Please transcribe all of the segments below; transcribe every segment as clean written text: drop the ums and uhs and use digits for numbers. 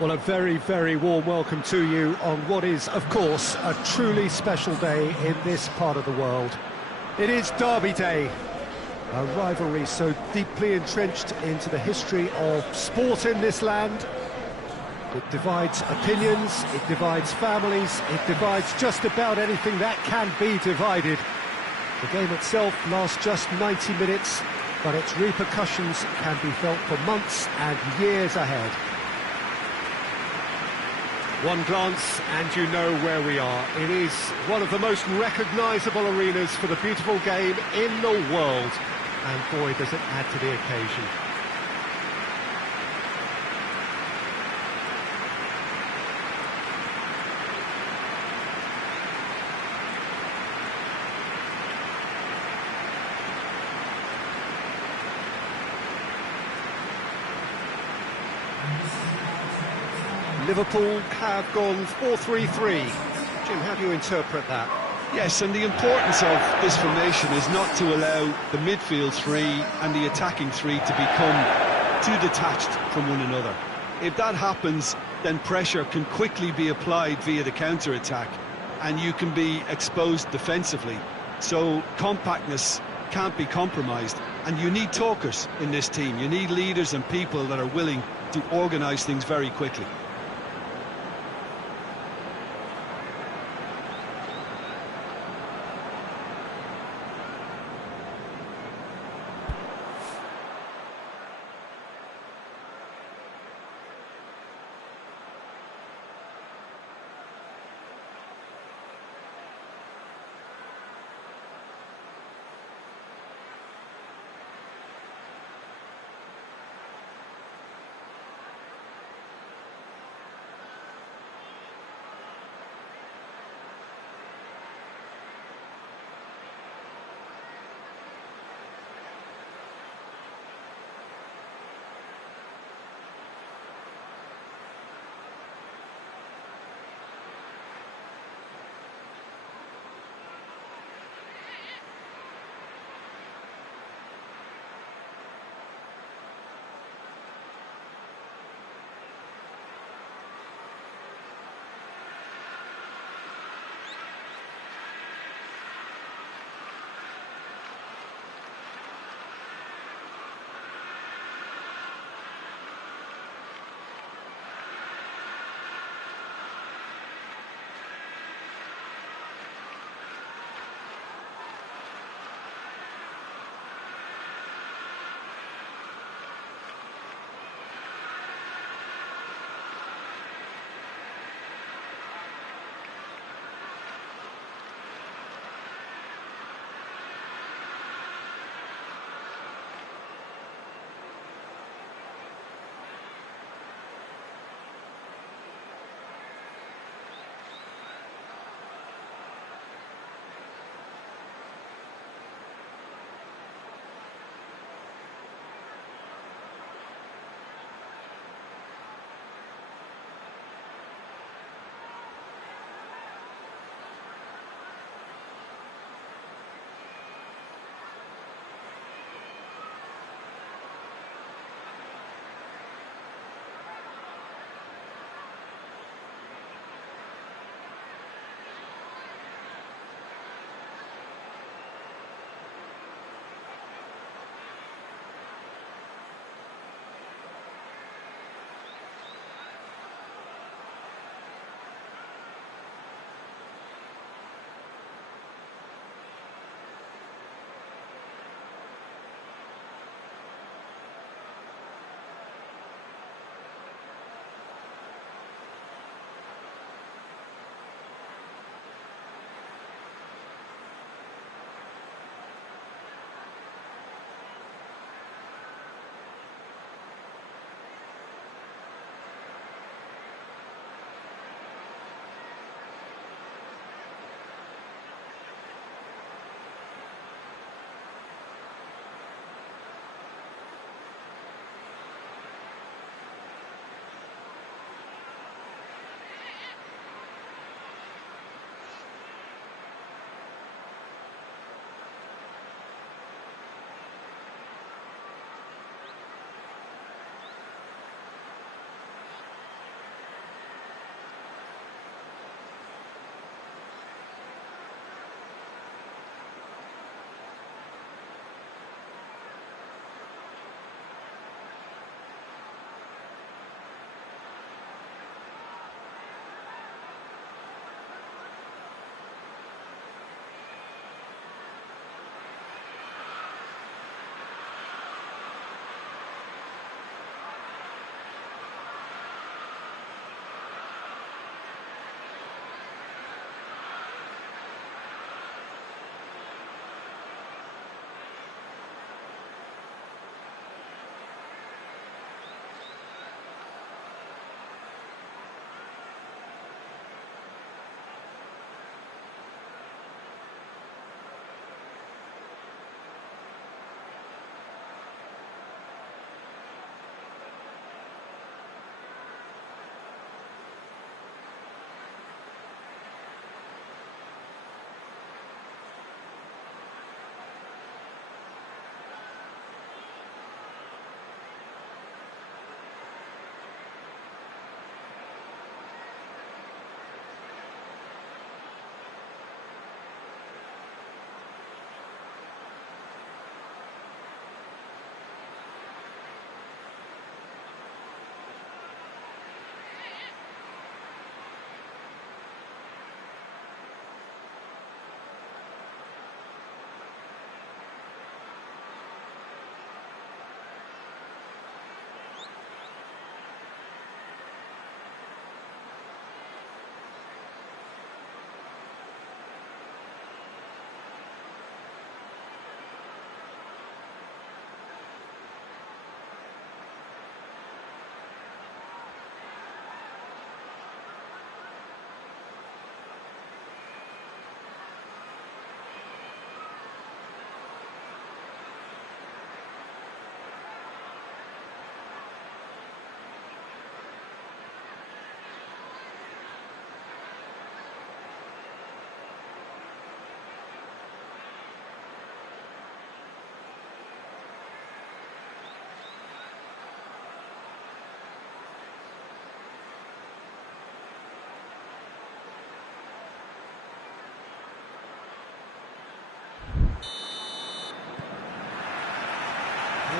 Well, a very, very warm welcome to you on what is, of course, a truly special day in this part of the world. It is Derby Day, a rivalry so deeply entrenched into the history of sport in this land. It divides opinions, it divides families, it divides just about anything that can be divided. The game itself lasts just 90 minutes, but its repercussions can be felt for months and years ahead. One glance and you know where we are. It is one of the most recognisable arenas for the beautiful game in the world. And boy, does it add to the occasion. Liverpool have gone 4-3-3. Jim, how do you interpret that? Yes, and the importance of this formation is not to allow the midfield three and the attacking three to become too detached from one another. If that happens, then pressure can quickly be applied via the counter-attack, and you can be exposed defensively. So compactness can't be compromised, and you need talkers in this team. You need leaders and people that are willing to organise things very quickly.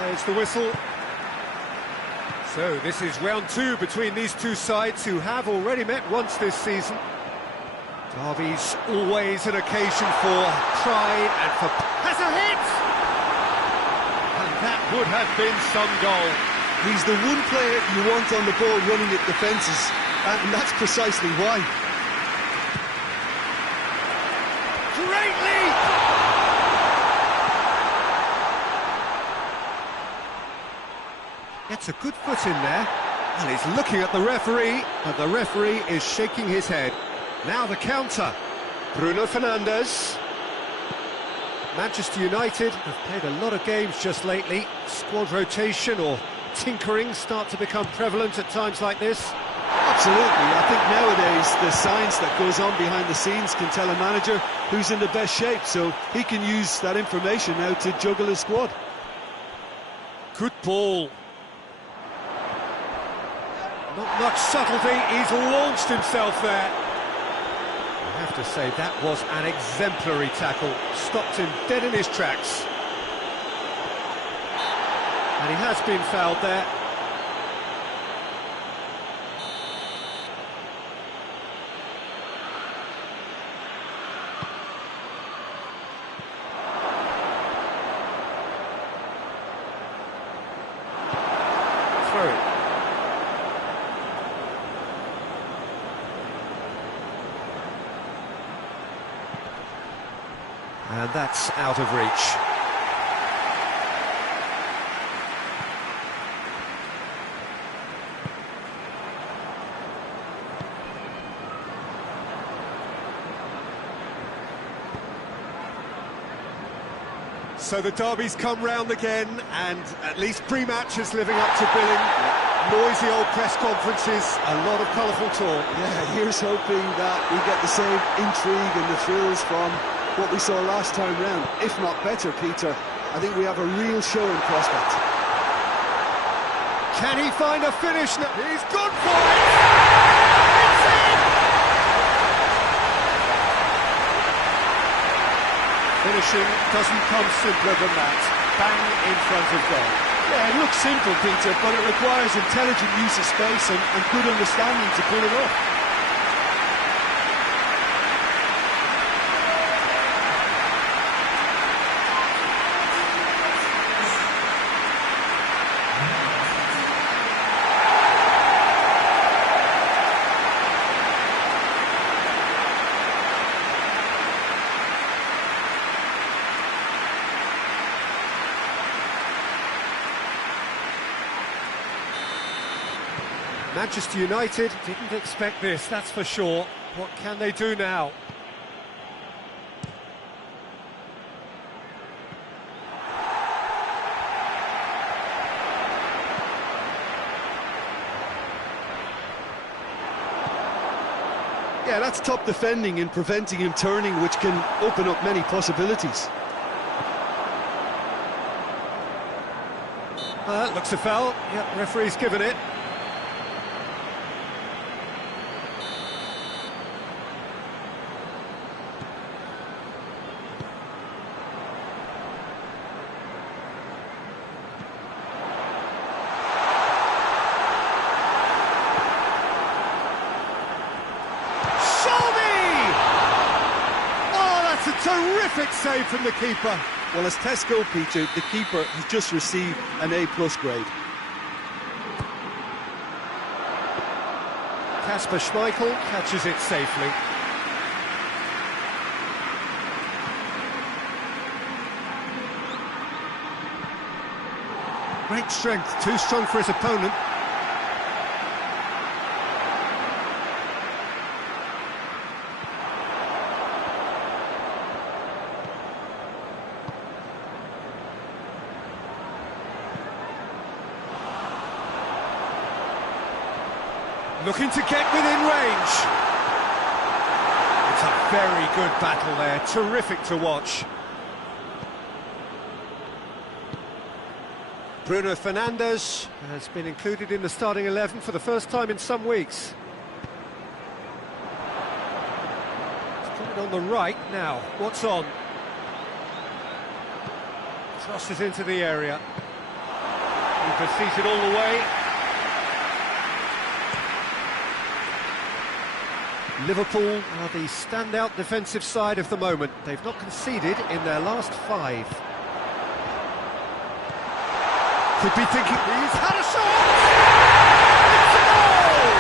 There's the whistle. So this is round two between these two sides who have already met once this season. Derby's always an occasion for pride and for... Has a hit! And that would have been some goal. He's the one player you want on the ball running at defences, and that's precisely why. Great leap! Gets a good foot in there, and he's looking at the referee, and the referee is shaking his head. Now the counter. Bruno Fernandes. Manchester United have played a lot of games just lately. Squad rotation or tinkering start to become prevalent at times like this. Absolutely. I think nowadays the science that goes on behind the scenes can tell a manager who's in the best shape, so he can use that information now to juggle his squad. Good ball. Not much subtlety, he's launched himself there. I have to say, that was an exemplary tackle. Stopped him dead in his tracks. And he has been fouled there. Through. And that's out of reach. So the derby's come round again, and at least pre-match is living up to billing. Noisy old press conferences, a lot of colourful talk. Yeah, here's hoping that we get the same intrigue and the thrills from what we saw last time round, if not better, Peter. I think we have a real show in prospect. Can he find a finish now? He's gone for it! It's in! Finishing doesn't come simpler than that. Bang in front of goal. Yeah, it looks simple, Peter, but it requires intelligent use of space and good understanding to pull it off. Manchester United didn't expect this, that's for sure. What can they do now? Yeah, that's top defending and preventing him turning, which can open up many possibilities. Looks a foul. Yep, referee's given it. Terrific save from the keeper. Well, as tests go, Peter, the keeper has just received an A+ grade. Kasper Schmeichel catches it safely. Great strength, too strong for his opponent. Looking to get within range. It's a very good battle there, terrific to watch. Bruno Fernandes has been included in the starting 11 for the first time in some weeks. He's got it on the right now. What's on? Crosses into the area. Keeper seated all the way. Liverpool are the standout defensive side of the moment. They've not conceded in their last 5. Could be thinking he's had a shot! It's a goal!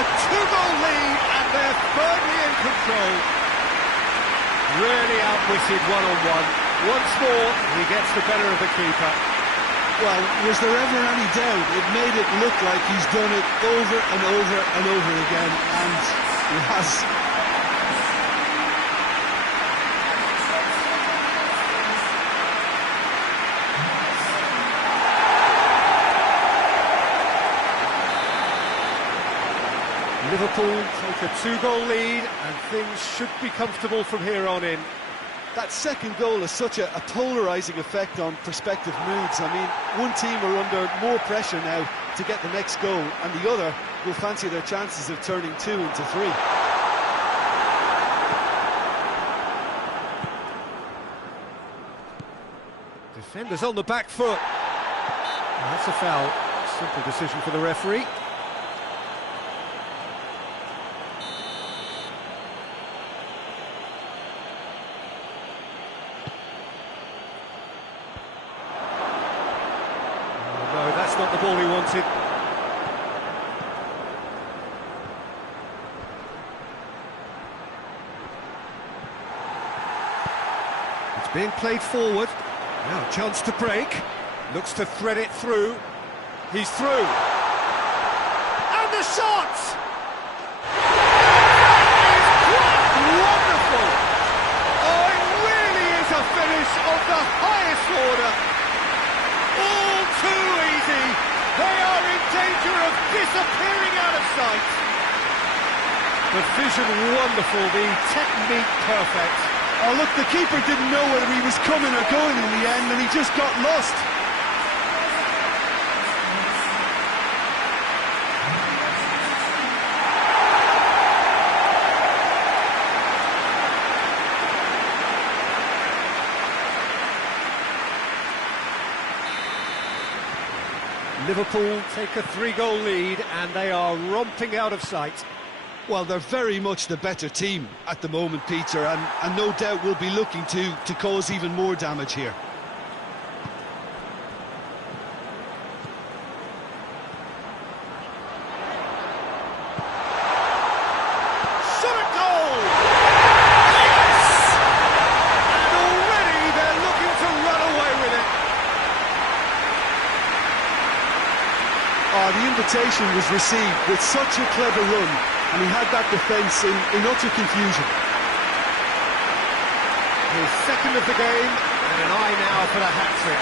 A 2-goal lead and they're firmly in control. Really outwitted one-on-one. Once more, he gets the better of the keeper. Well, was there ever any doubt? It made it look like he's done it over and over and over again, and he has. Liverpool take a 2-goal lead, and things should be comfortable from here on in. That second goal has such a polarising effect on prospective moods. I mean, one team are under more pressure now to get the next goal, and the other will fancy their chances of turning 2 into 3. Defenders on the back foot. That's a foul. Simple decision for the referee. That's not the ball he wanted. It's being played forward. Now a chance to break. Looks to thread it through. He's through. And the shot! That is quite wonderful! Oh, it really is a finish of the highest order. All too easy. They are in danger of disappearing out of sight. The vision wonderful, the technique perfect. Oh look, the keeper didn't know whether he was coming or going in the end, and he just got lost. Liverpool take a 3-goal lead and they are romping out of sight. Well, they're very much the better team at the moment, Peter, and no doubt will be looking to cause even more damage here. Shot at goal! Yes! And already they're looking to run away with it. Oh, the invitation was received with such a clever run, and he had that defence in utter confusion. His second of the game, and an eye now for the hat-trick.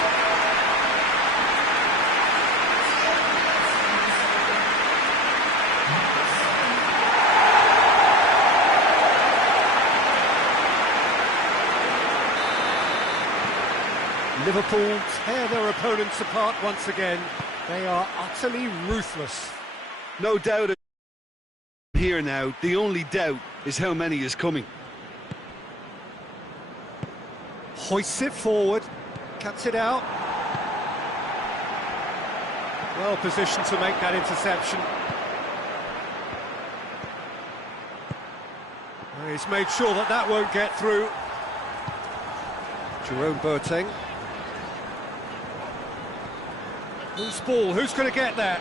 Liverpool tear their opponents apart once again. They are utterly ruthless. No doubt here now, the only doubt is how many is coming. Hoists it forward, cuts it out. Well positioned to make that interception. He's made sure that that won't get through. Jerome Boateng. Loose ball, who's going to get that?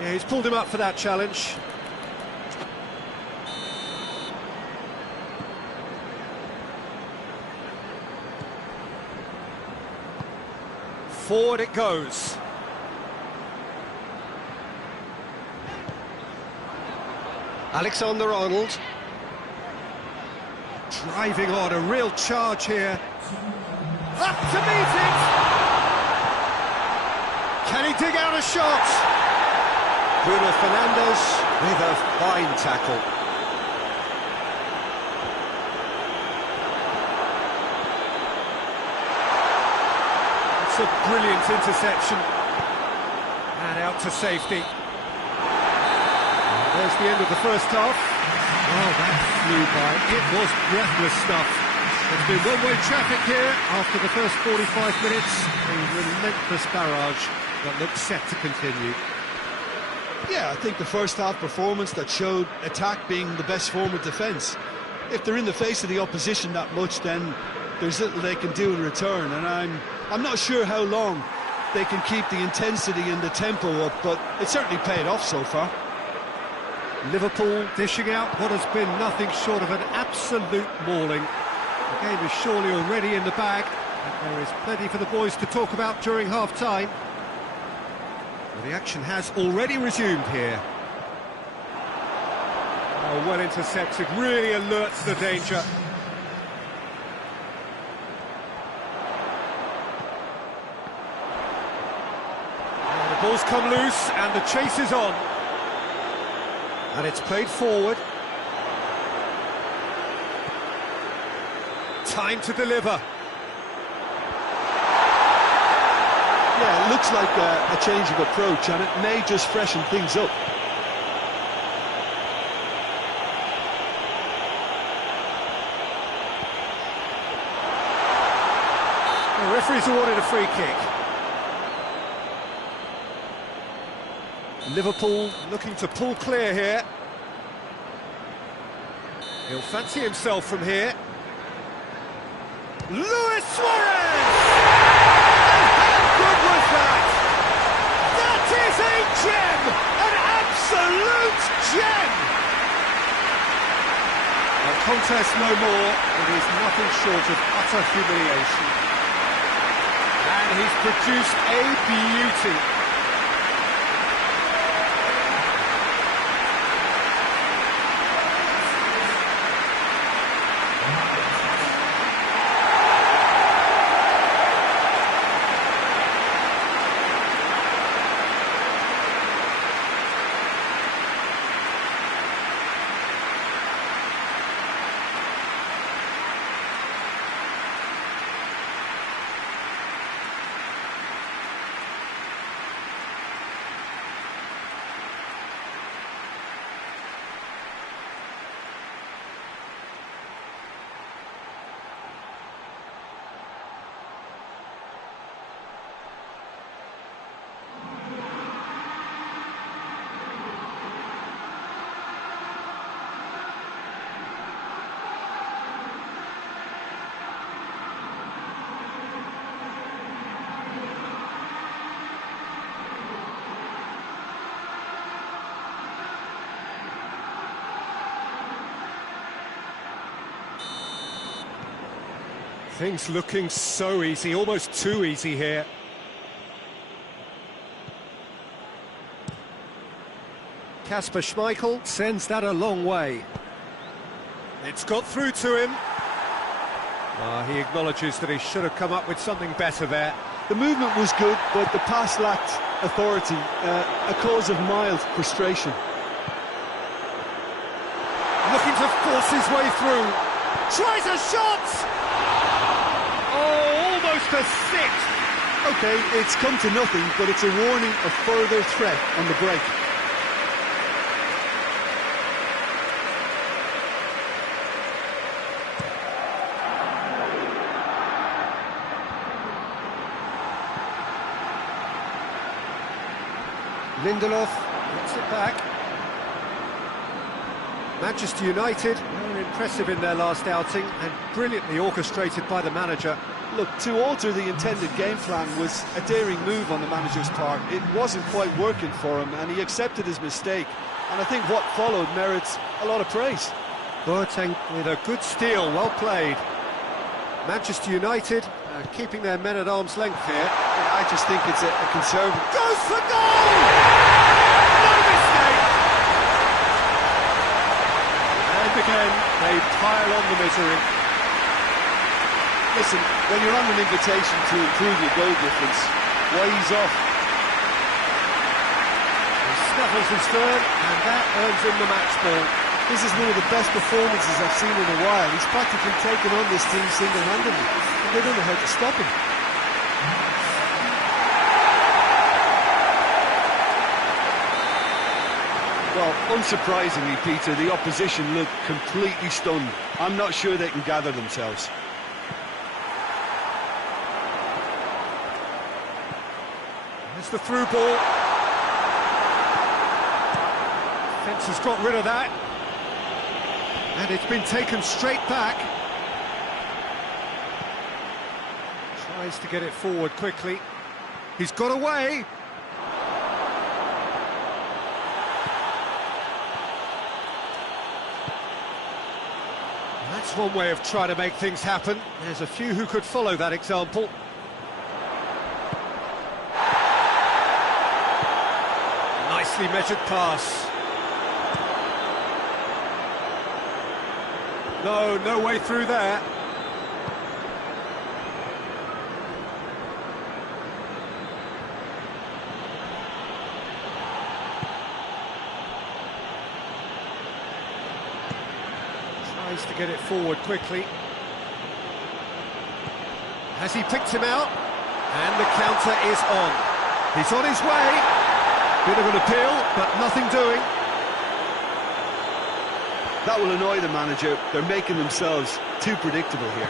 Yeah, he's pulled him up for that challenge. Forward it goes. Alexander-Arnold. Driving on, a real charge here. Up to meet it! Can he dig out a shot? Bruno Fernandes with a fine tackle. It's a brilliant interception. And out to safety. And there's the end of the first half. Oh, that flew by. It was breathless stuff. There's been one-way traffic here after the first 45 minutes. A relentless barrage that looks set to continue. Yeah, I think the first half performance that showed attack being the best form of defence. If they're in the face of the opposition that much, then there's little they can do in return, and I'm not sure how long they can keep the intensity and the tempo up, but it certainly paid off so far. Liverpool dishing out what has been nothing short of an absolute mauling. The game is surely already in the bag, and there is plenty for the boys to talk about during half-time. Well, the action has already resumed here. Oh, well intercepted, really alert to the danger. And the ball's come loose, and the chase is on. And it's played forward. Time to deliver. Yeah, it looks like a change of approach, and it may just freshen things up. The referee's awarded a free kick. Liverpool looking to pull clear here. He'll fancy himself from here. Luis Suarez! And how good was that? That is a gem! An absolute gem! A contest no more, it is nothing short of utter humiliation. And he's produced a beauty. Things looking so easy, almost too easy here. Kasper Schmeichel sends that a long way. It's got through to him. He acknowledges that he should have come up with something better there. The movement was good, but the pass lacked authority, a cause of mild frustration. Looking to force his way through. Tries a shot! Oh, almost a sixth. Okay, it's come to nothing, but it's a warning of further threat on the break. Lindelof gets it back. Manchester United, very impressive in their last outing and brilliantly orchestrated by the manager. Look, to alter the intended game plan was a daring move on the manager's part. It wasn't quite working for him, and he accepted his mistake. And I think what followed merits a lot of praise. Boateng with a good steal, well played. Manchester United keeping their men at arm's length here. Yeah, I just think it's a conservative... Goes for goal! No mistake! And again, they pile on the misery. Listen, when you're on an invitation to improve your goal difference, why ease off? He snuffles his turn, and that earns him the match ball. This is one of the best performances I've seen in a while. He's practically taken on this team single-handedly, and they don't know how to stop him. Well, unsurprisingly, Peter, the opposition look completely stunned. I'm not sure they can gather themselves. There's the through ball. Fence has got rid of that. And it's been taken straight back. Tries to get it forward quickly. He's got away. That's one way of trying to make things happen. There's a few who could follow that example. Nicely measured pass. No way through there. Tries to get it forward quickly. Has he picked him out? And the counter is on. He's on his way. Bit of an appeal, but nothing doing. That will annoy the manager. They're making themselves too predictable here.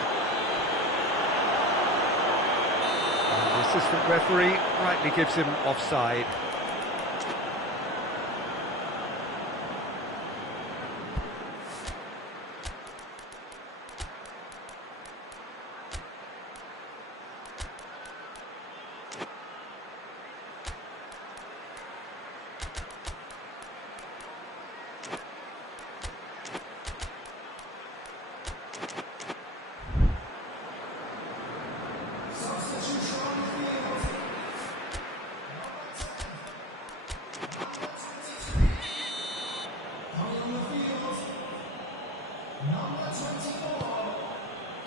And the assistant referee rightly gives him offside.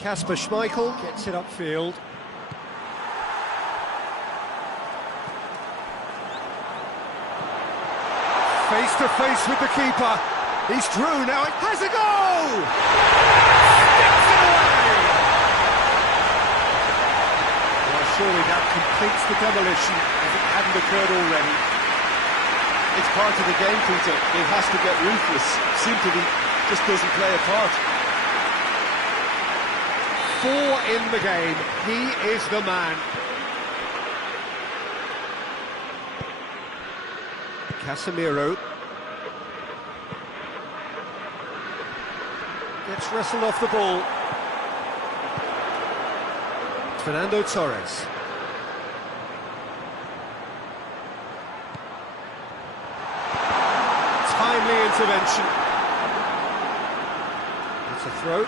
Kasper Schmeichel gets it upfield. Face to face with the keeper. He's through now. It has a goal! Sticks it away! Well, surely that completes the demolition if it hadn't occurred already. It's part of the game, Peter. It has to get ruthless. Simply just doesn't play a part. 4 in the game. He is the man. Casemiro gets wrestled off the ball. Fernando Torres. Timely intervention. It's a throw.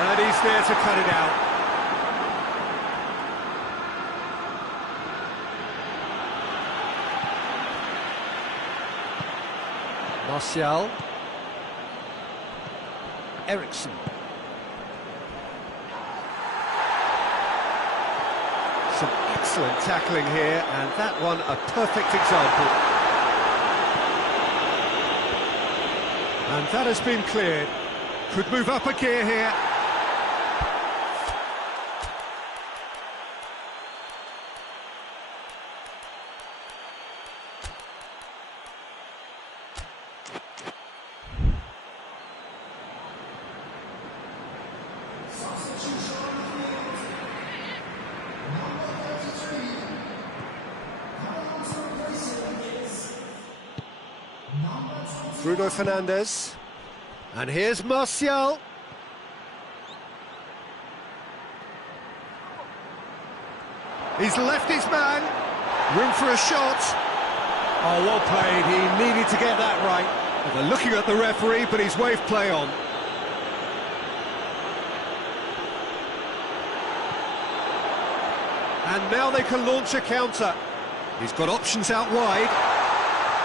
And he's there to cut it out. Martial. Eriksson. Some excellent tackling here, and that one a perfect example. And that has been cleared. Could move up a gear here. Bruno Fernandes, and here's Martial. He's left his man, room for a shot. Oh, well played, he needed to get that right. Well, they're looking at the referee, but he's waved play on. And now they can launch a counter. He's got options out wide.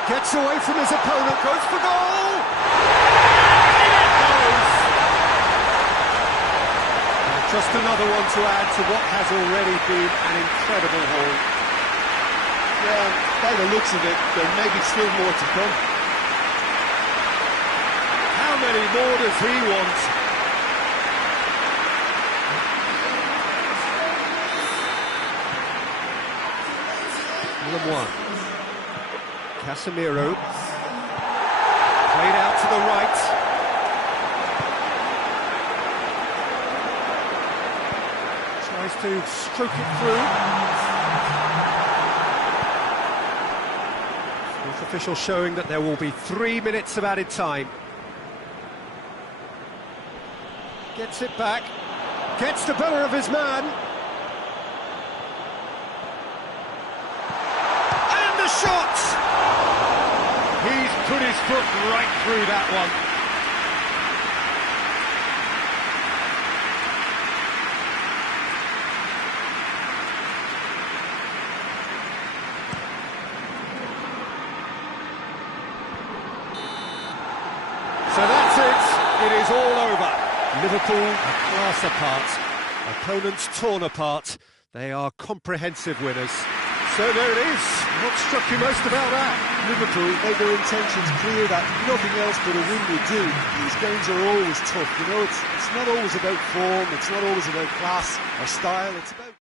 Gets away from his opponent, goes for goal! And it goes! And just another one to add to what has already been an incredible haul. Yeah, by the looks of it, there may be still more to come. How many more does he want? One. Casemiro, played out to the right. tries to stroke it through. Fourth official showing that there will be 3 minutes of added time. Gets it back, gets the better of his man. And the shot! He's put his foot right through that one. So that's it. It is all over. Liverpool are class apart. Opponents torn apart. They are comprehensive winners. So there it is. What struck you most about that? Liverpool made their intentions clear that nothing else but a win would do. These games are always tough. You know, it's not always about form. It's not always about class or style. It's about...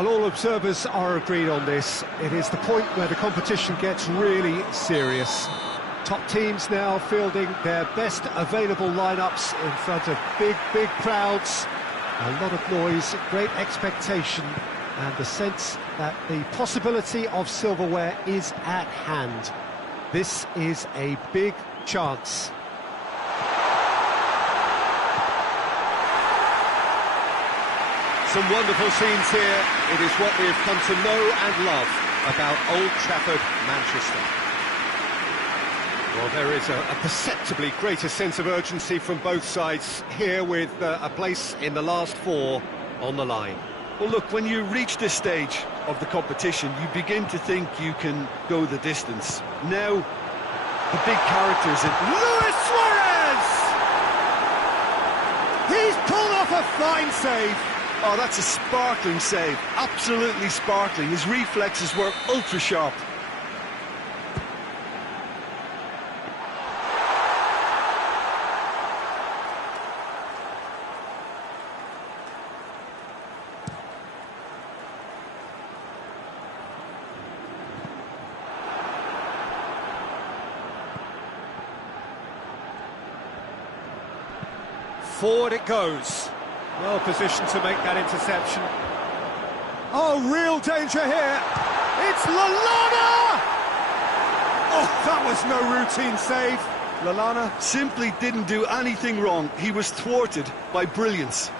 Well, all observers are agreed on this. It is the point where the competition gets really serious. Top teams now fielding their best available lineups in front of big crowds. A lot of noise, great expectation, and the sense that the possibility of silverware is at hand. This is a big chance. Some wonderful scenes here. It is what we have come to know and love about Old Trafford, Manchester. Well, there is a perceptibly greater sense of urgency from both sides here, with a place in the last four on the line. Well, look, when you reach this stage of the competition, you begin to think you can go the distance. Now, the big characters in Luis Suarez! He's pulled off a fine save. Oh, that's a sparkling save. Absolutely sparkling. His reflexes were ultra-sharp. Forward it goes. Well positioned to make that interception. Oh, real danger here. It's Lallana! Oh, that was no routine save. Lallana Simply didn't do anything wrong. He was thwarted by brilliance.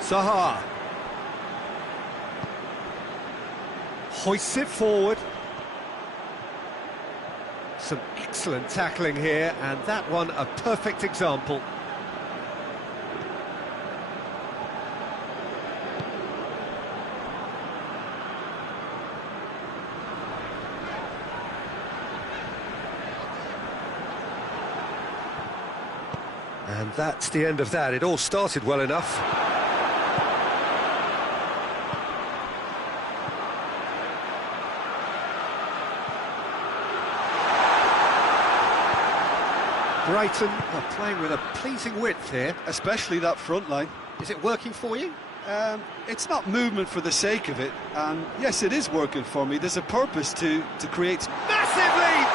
Zaha hoists it forward. Some excellent tackling here, and that one a perfect example. And that's the end of that. It all started well enough. Brighton are playing with a pleasing width here. Especially that front line. Is it working for you? It's not movement for the sake of it, and yes, it is working for me. There's a purpose to create. Massive leap!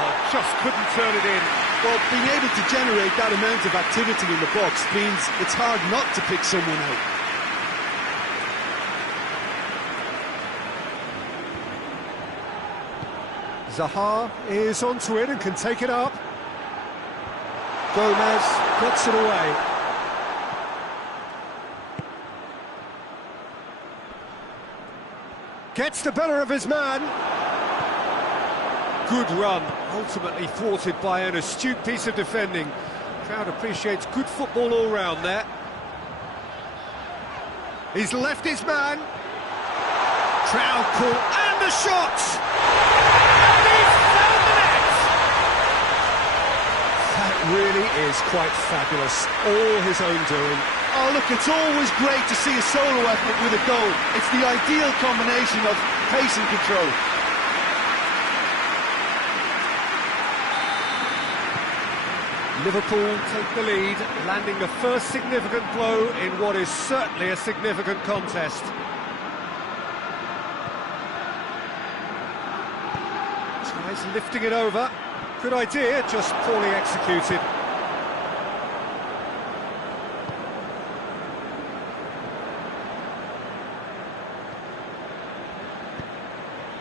Oh, just couldn't turn it in. Well, being able to generate that amount of activity in the box means it's hard not to pick someone out. Zaha is onto it and can take it up. Gomez gets it away. Gets the better of his man. Good run, ultimately thwarted by an astute piece of defending. Crowd appreciates good football all round there. He's left his man. Crowd call, and the shot! And he's found the net! That really is quite fabulous. All his own doing. Oh, look, it's always great to see a solo effort with a goal. It's the ideal combination of pace and control. Liverpool take the lead, landing the first significant blow in what is certainly a significant contest. Tries lifting it over. Good idea, just poorly executed.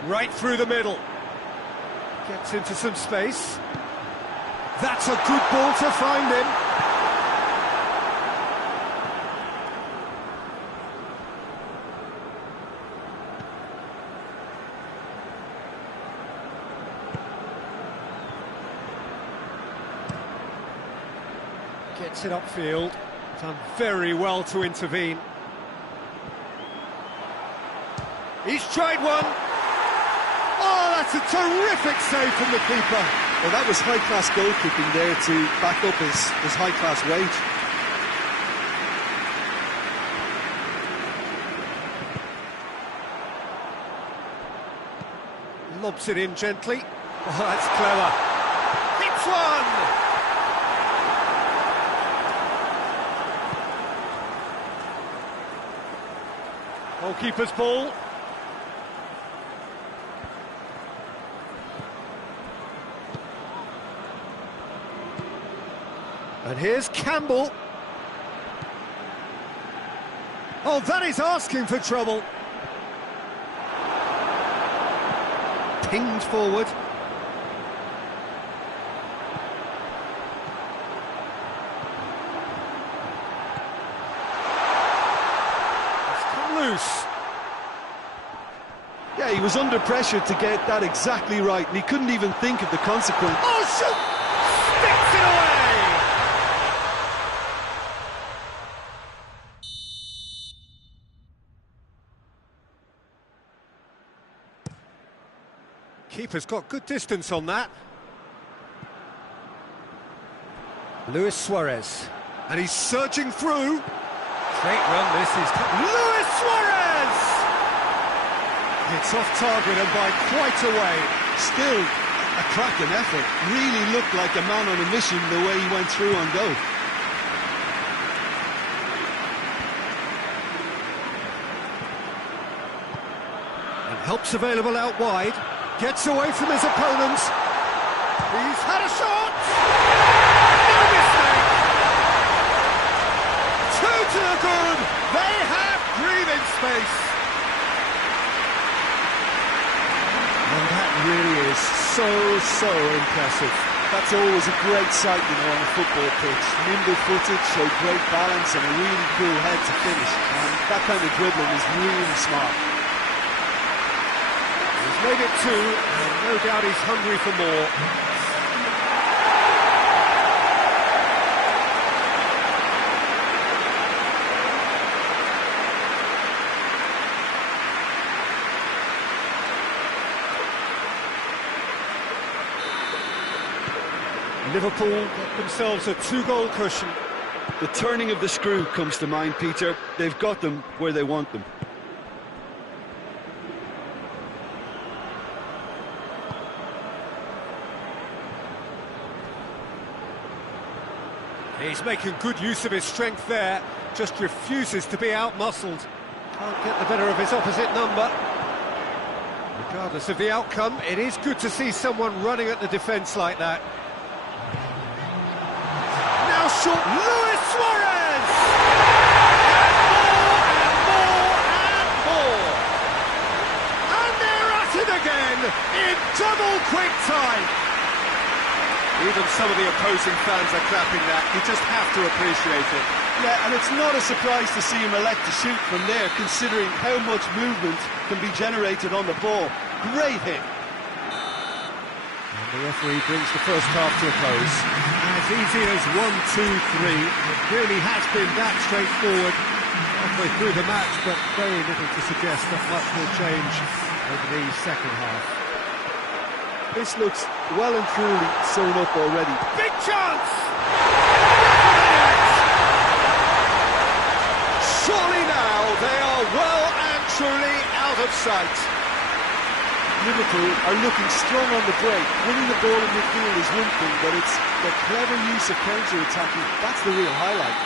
Right through the middle. Gets into some space. That's a good ball to find him. Gets it upfield. Done very well to intervene. He's tried one. Oh, that's a terrific save from the keeper. Well, that was high-class goalkeeping there to back up his high-class wage. Lobs it in gently. Oh, that's clever. Hits one! Goalkeeper's ball. And here's Campbell. Oh, that is asking for trouble. Pinged forward. It's come loose. Yeah, he was under pressure to get that exactly right, and he couldn't even think of the consequence. Oh, shoot! Sticks it away! Keeper's got good distance on that. Luis Suarez. And he's surging through. Great run, this is... Luis Suarez! It's off target and by quite a way. Still a cracking effort. Really looked like a man on a mission the way he went through on goal. And help's available out wide. Gets away from his opponents. He's had a shot! No mistake! Two to the good! They have breathing space! And that really is so impressive. That's always a great sight, you know, on a football pitch. Nimble-footed, showed great balance and a really cool head to finish. And that kind of dribbling is really smart. He's made it two, and no doubt he's hungry for more. Liverpool get themselves a two-goal cushion. The turning of the screw comes to mind, Peter. They've got them where they want them. He's making good use of his strength there, just refuses to be out-muscled. Can't get the better of his opposite number. Regardless of the outcome, it is good to see someone running at the defence like that. Now shot, Luis Suarez! And more! And they're at it again, in double quick time! Even some of the opposing fans are clapping that. You just have to appreciate it. Yeah, and it's not a surprise to see him elect to shoot from there, considering how much movement can be generated on the ball. Great hit. And the referee brings the first half to a close. As easy as 1, 2, 3. It really has been that straightforward halfway through the match, but very little to suggest that much will change over the second half. This looks well and truly sewn up already. Big chance! Surely now they are well and truly out of sight. Liverpool are looking strong on the break. Winning the ball in midfield is one thing, but it's the clever use of counter-attacking. That's the real highlight.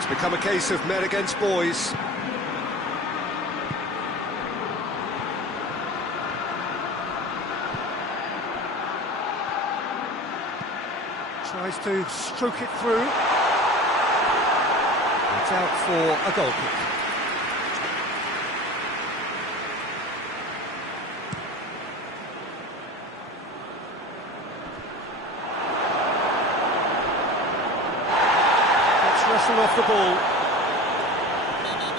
It's become a case of men against boys. Tries to stroke it through. It's out for a goal kick. Let's wrestle off the ball.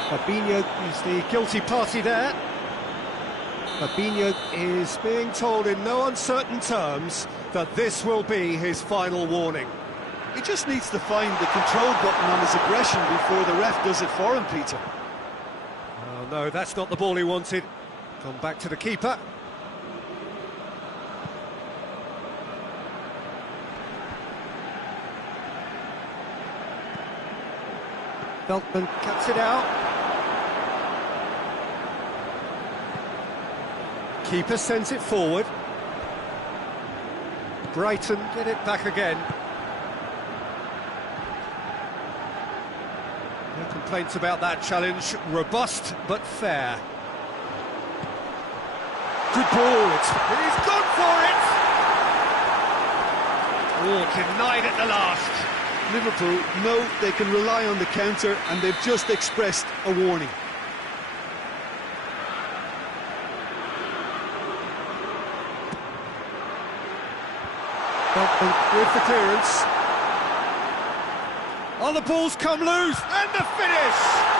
Fabinho is the guilty party there. Fabinho is being told in no uncertain terms that this will be his final warning. He just needs to find the control button on his aggression before the ref does it for him, Peter. Oh no, that's not the ball he wanted. Gone back to the keeper. Veltman cuts it out. Keeper sends it forward. Brighton get it back again. No complaints about that challenge. Robust but fair. Good ball. He's gone for it! Oh, denied at the last. Liverpool know they can rely on the counter, and they've just expressed a warning. With the clearance. Oh, the ball's come loose, and the finish!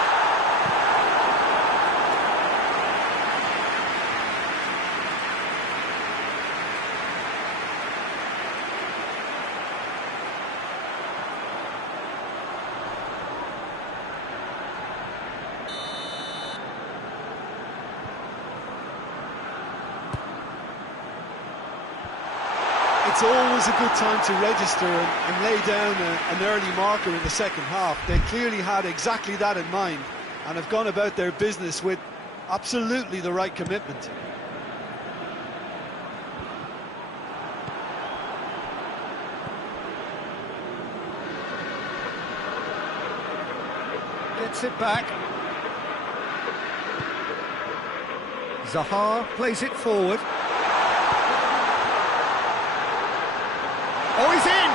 It's always a good time to register and lay down an early marker in the second half. They clearly had exactly that in mind and have gone about their business with absolutely the right commitment. Gets it back. Zaha plays it forward. Oh, he's in!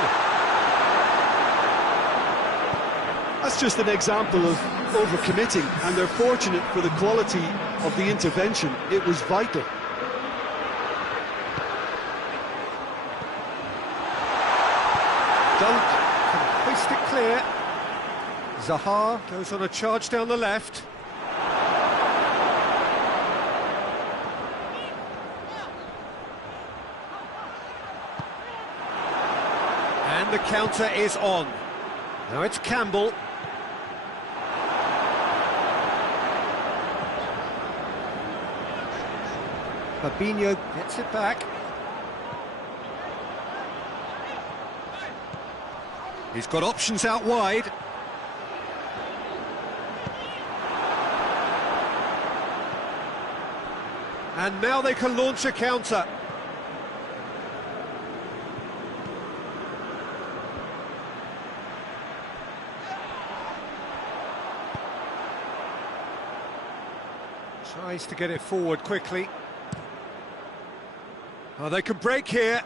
That's just an example of overcommitting, and they're fortunate for the quality of the intervention. It was vital. Dunk can hoist it clear. Zaha goes on a charge down the left. And the counter is on. Now it's Campbell. Fabinho gets it back. He's got options out wide. And now they can launch a counter. Tries to get it forward quickly. Oh, they can break here.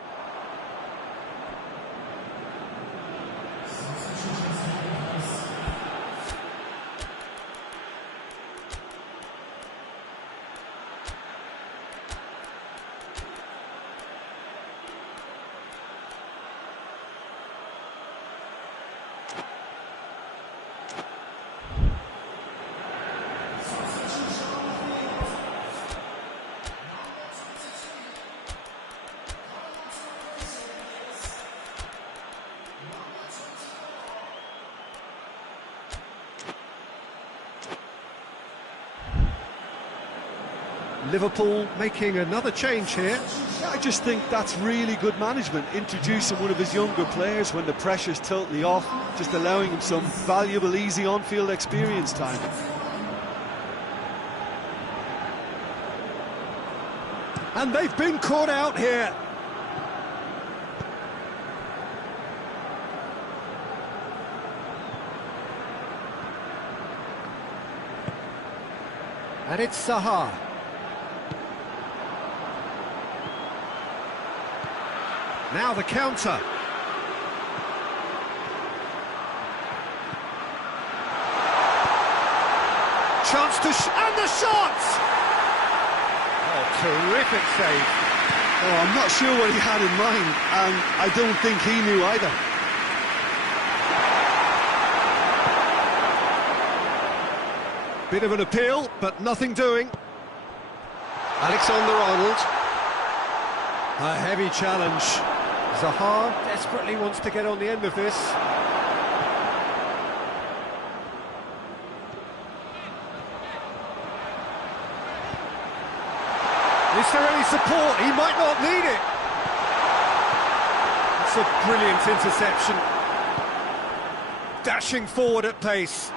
Liverpool making another change here. I just think that's really good management, introducing one of his younger players when the pressure's totally off, just allowing him some valuable, easy on-field experience time. And they've been caught out here. And it's Zaha. Now the counter. Chance to and the shot! Oh, terrific save. Oh, I'm not sure what he had in mind, and I don't think he knew either. Bit of an appeal, but nothing doing. Alexander-Arnold. A heavy challenge. Zaha desperately wants to get on the end of this. Is there any support? He might not need it. It's a brilliant interception. Dashing forward at pace.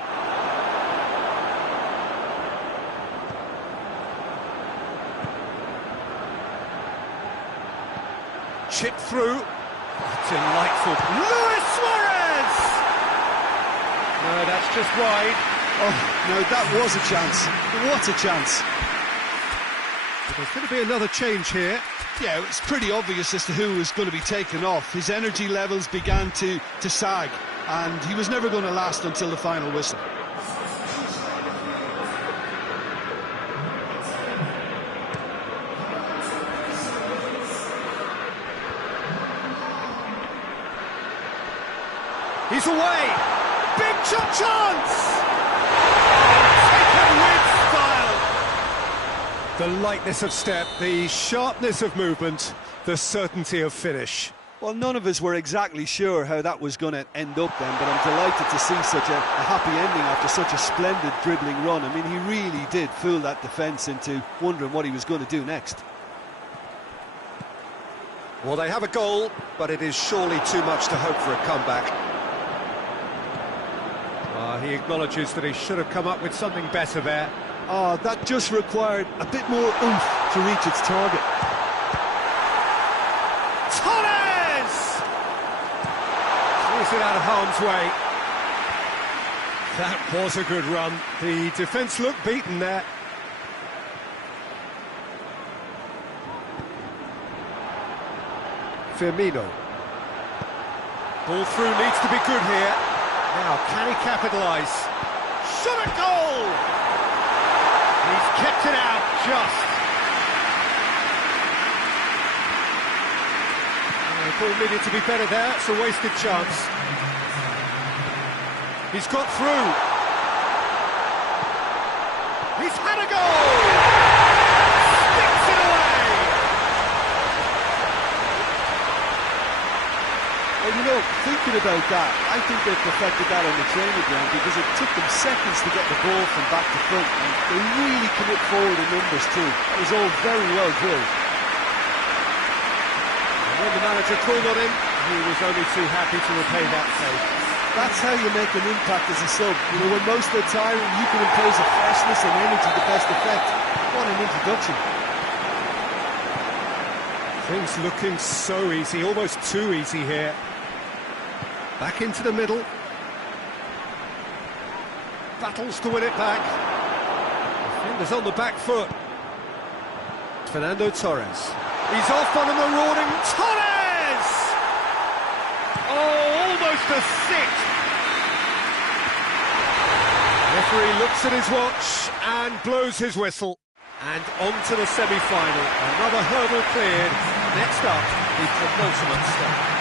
Chip through. Oh, delightful. Luis Suarez! No, that's just wide. Oh, no, that was a chance. What a chance. But there's going to be another change here. Yeah, it's pretty obvious as to who was going to be taken off. His energy levels began to sag, and he was never going to last until the final whistle. He's away! Big chance! Taken with style! The lightness of step, the sharpness of movement, the certainty of finish. Well, none of us were exactly sure how that was going to end up then, but I'm delighted to see such a happy ending after such a splendid dribbling run. I mean, he really did fool that defence into wondering what he was going to do next. Well, they have a goal, but it is surely too much to hope for a comeback. He acknowledges that he should have come up with something better there. Oh, that just required a bit more oomph to reach its target. Torres! Clears it out of harm's way. That was a good run. The defence looked beaten there. Firmino. Ball through needs to be good here. Now, can he capitalise? Shot at goal! He's kept it out, just. The ball needed to be better there, it's a wasted chance. He's got through. He's had a goal! Sticks it away! Well, you know, thinking about that, I think they perfected that on the training ground because it took them seconds to get the ball from back to front, and they really commit forward in numbers too. That was all very well drilled. And when the manager called on him, he was only too happy to repay that save. That's how you make an impact as a sub. You know, when most are tiring, you can impose a freshness and energy to best effect. What an introduction. Things looking so easy, almost too easy here. Back into the middle. Battles to win it back. Defenders on the back foot. Fernando Torres. He's off on a marauding Torres! Oh, almost a six. Referee looks at his watch and blows his whistle. And on to the semi-final. Another hurdle cleared. Next up, the penultimate step.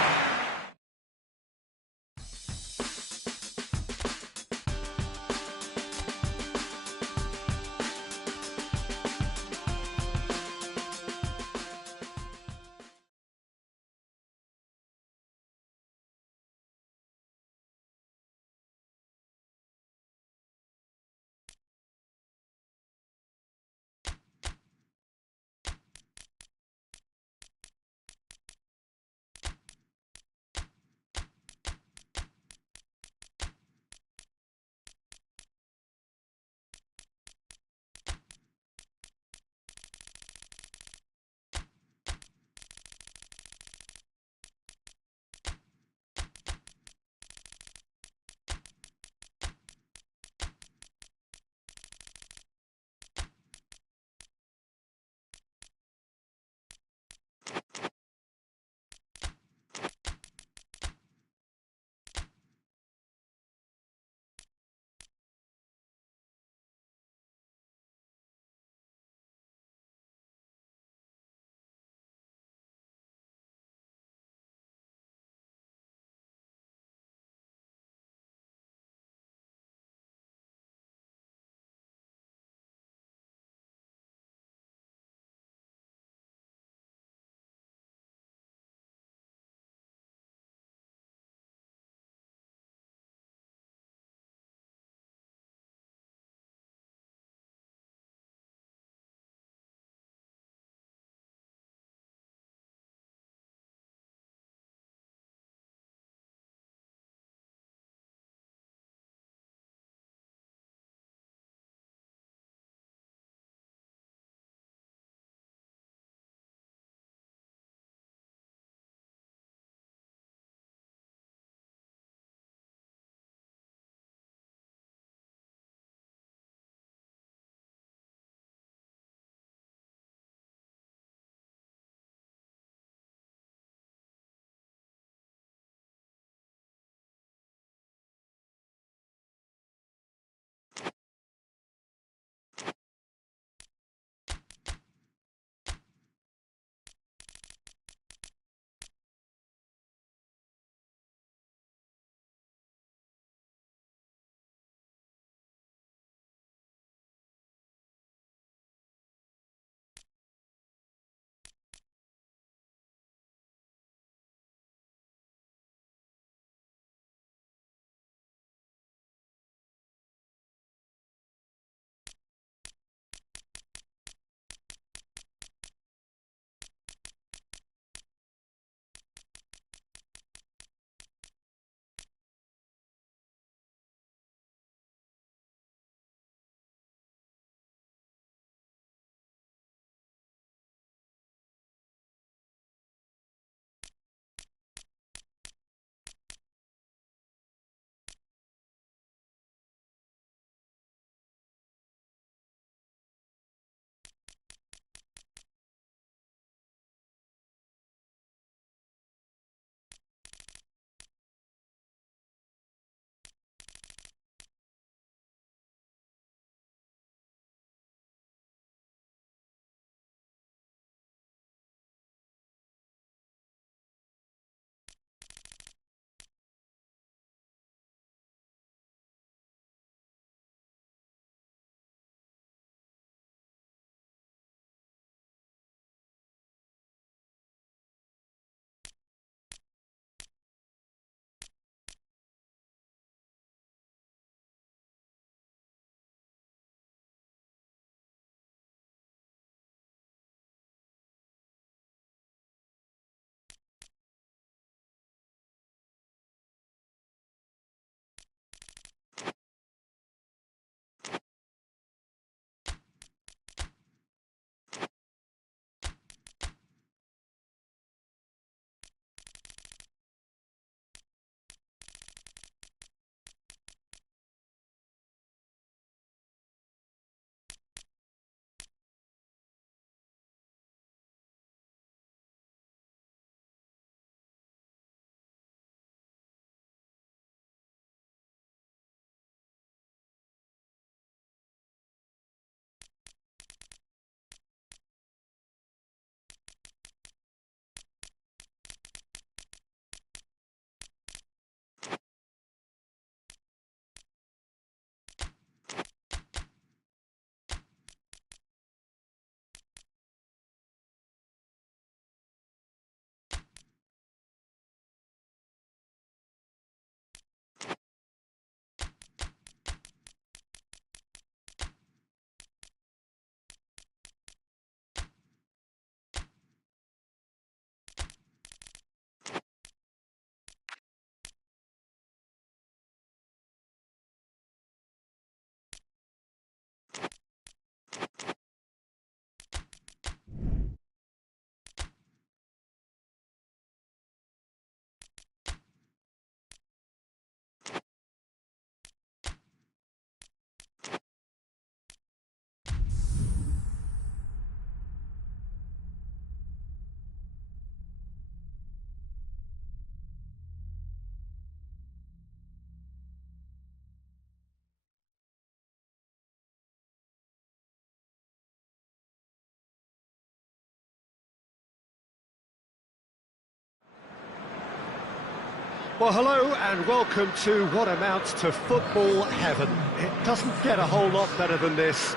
Well, hello and welcome to what amounts to football heaven. It doesn't get a whole lot better than this.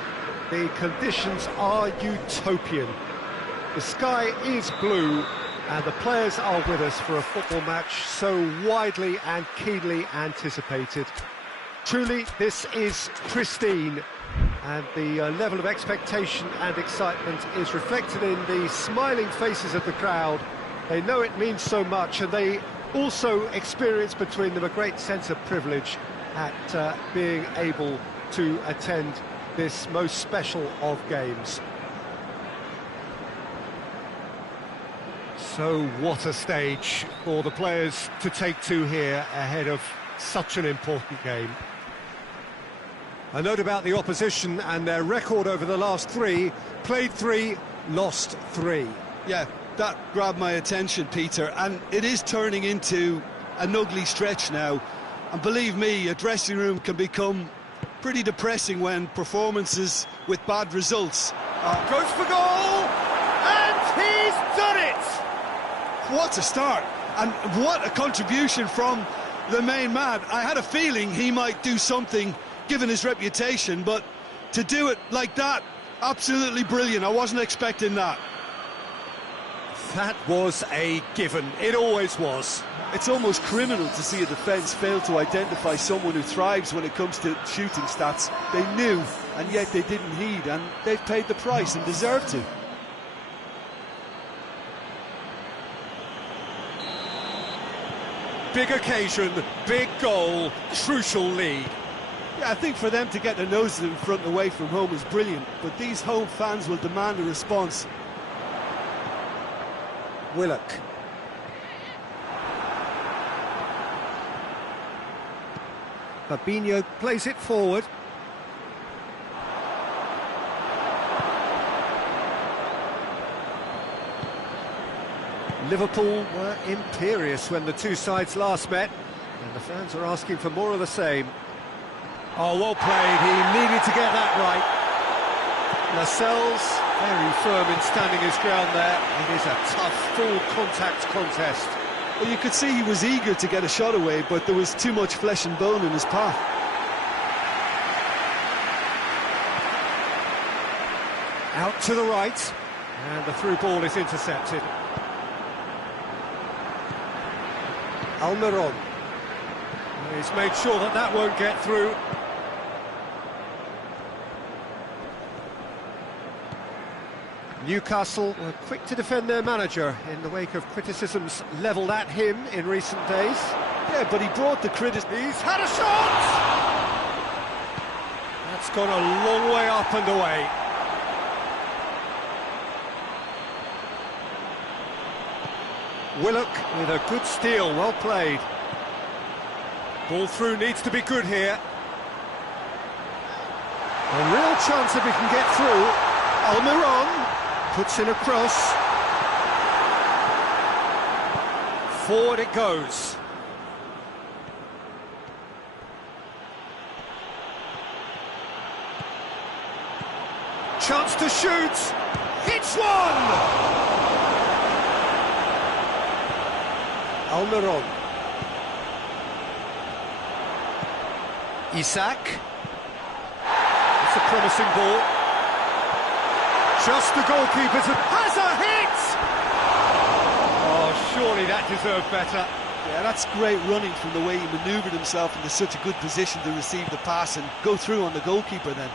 The conditions are utopian. The sky is blue and the players are with us for a football match so widely and keenly anticipated. Truly, this is pristine, and the level of expectation and excitement is reflected in the smiling faces of the crowd. They know it means so much, and they also experience between them a great sense of privilege at being able to attend this most special of games. So what a stage for the players to take to here ahead of such an important game. A note about the opposition and their record over the last three: played 3, lost 3. Yeah, that grabbed my attention, Peter, and it is turning into an ugly stretch now. And believe me, a dressing room can become pretty depressing when performances with bad results. Goes for goal, and he's done it! What a start, and what a contribution from the main man. I had a feeling he might do something, given his reputation, but to do it like that, absolutely brilliant. I wasn't expecting that. That was a given. It always was. It's almost criminal to see a defence fail to identify someone who thrives when it comes to shooting stats. They knew, and yet they didn't heed, and they've paid the price and deserve to. Big occasion, big goal, crucial lead. Yeah, I think for them to get their noses in front away from home is brilliant, but these home fans will demand a response. Willock. Fabinho plays it forward. Liverpool were imperious when the two sides last met, and the fans are asking for more of the same. Oh, well played, he needed to get that right. Lascelles, very firm in standing his ground there. It is a tough, full-contact contest. Well, you could see he was eager to get a shot away, but there was too much flesh and bone in his path. Out to the right, and the through ball is intercepted. Almiron. He's made sure that that won't get through. Newcastle were quick to defend their manager in the wake of criticisms levelled at him in recent days. Yeah, but he brought the criticism. He's had a shot! That's gone a long way up and away. Willock with a good steal, well played. Ball through needs to be good here. A real chance if he can get through. Almiron puts in a cross. Forward it goes. Chance to shoot. Hits one! Almiron. Isak. It's a promising ball. Just the goalkeeper has a hit! Oh, surely that deserved better. Yeah, that's great running from the way he manoeuvred himself into such a good position to receive the pass and go through on the goalkeeper then.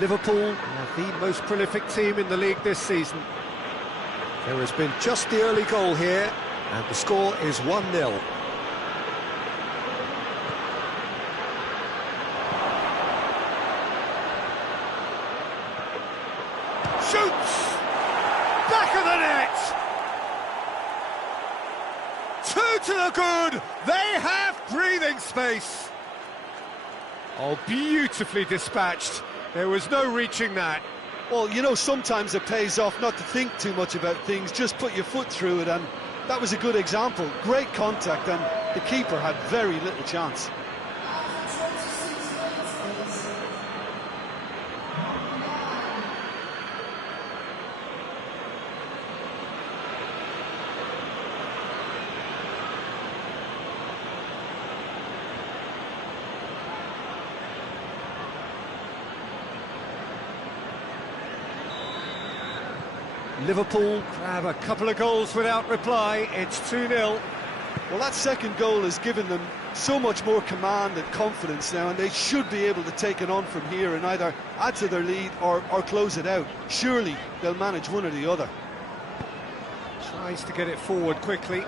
Liverpool are the most prolific team in the league this season. There has been just the early goal here, and the score is 1-0. Shoots! Back of the net! Two to the good! They have breathing space! Oh, beautifully dispatched. There was no reaching that. Well, you know, sometimes it pays off not to think too much about things, just put your foot through it, and that was a good example. Great contact, and the keeper had very little chance. Liverpool grab a couple of goals without reply. It's 2-0. Well, that second goal has given them so much more command and confidence now, and they should be able to take it on from here and either add to their lead or close it out. Surely they'll manage one or the other. Tries to get it forward quickly.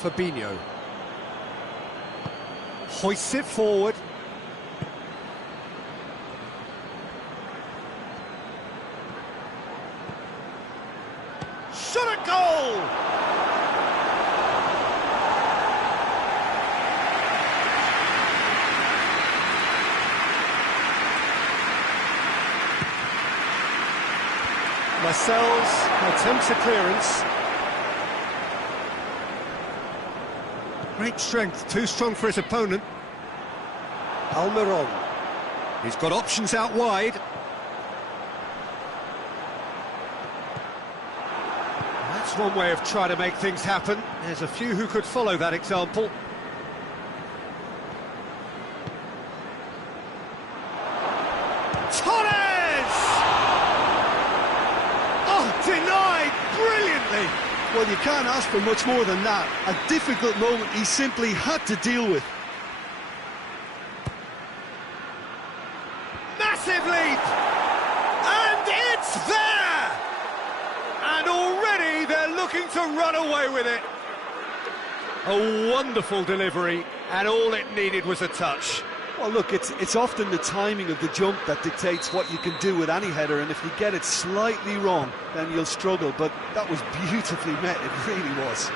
Fabinho hoists it forward. Shot at goal! Lascelles attempts a clearance. Great strength, too strong for his opponent. Almiron. He's got options out wide. That's one way of trying to make things happen. There's a few who could follow that example. Torres! Oh, denied brilliantly! Well, you can't ask for much more than that. A difficult moment he simply had to deal with. Massive leap! And it's there! And already they're looking to run away with it. A wonderful delivery, and all it needed was a touch. Well, look, it's often the timing of the jump that dictates what you can do with any header, and if you get it slightly wrong, then you'll struggle, but that was beautifully met, it really was.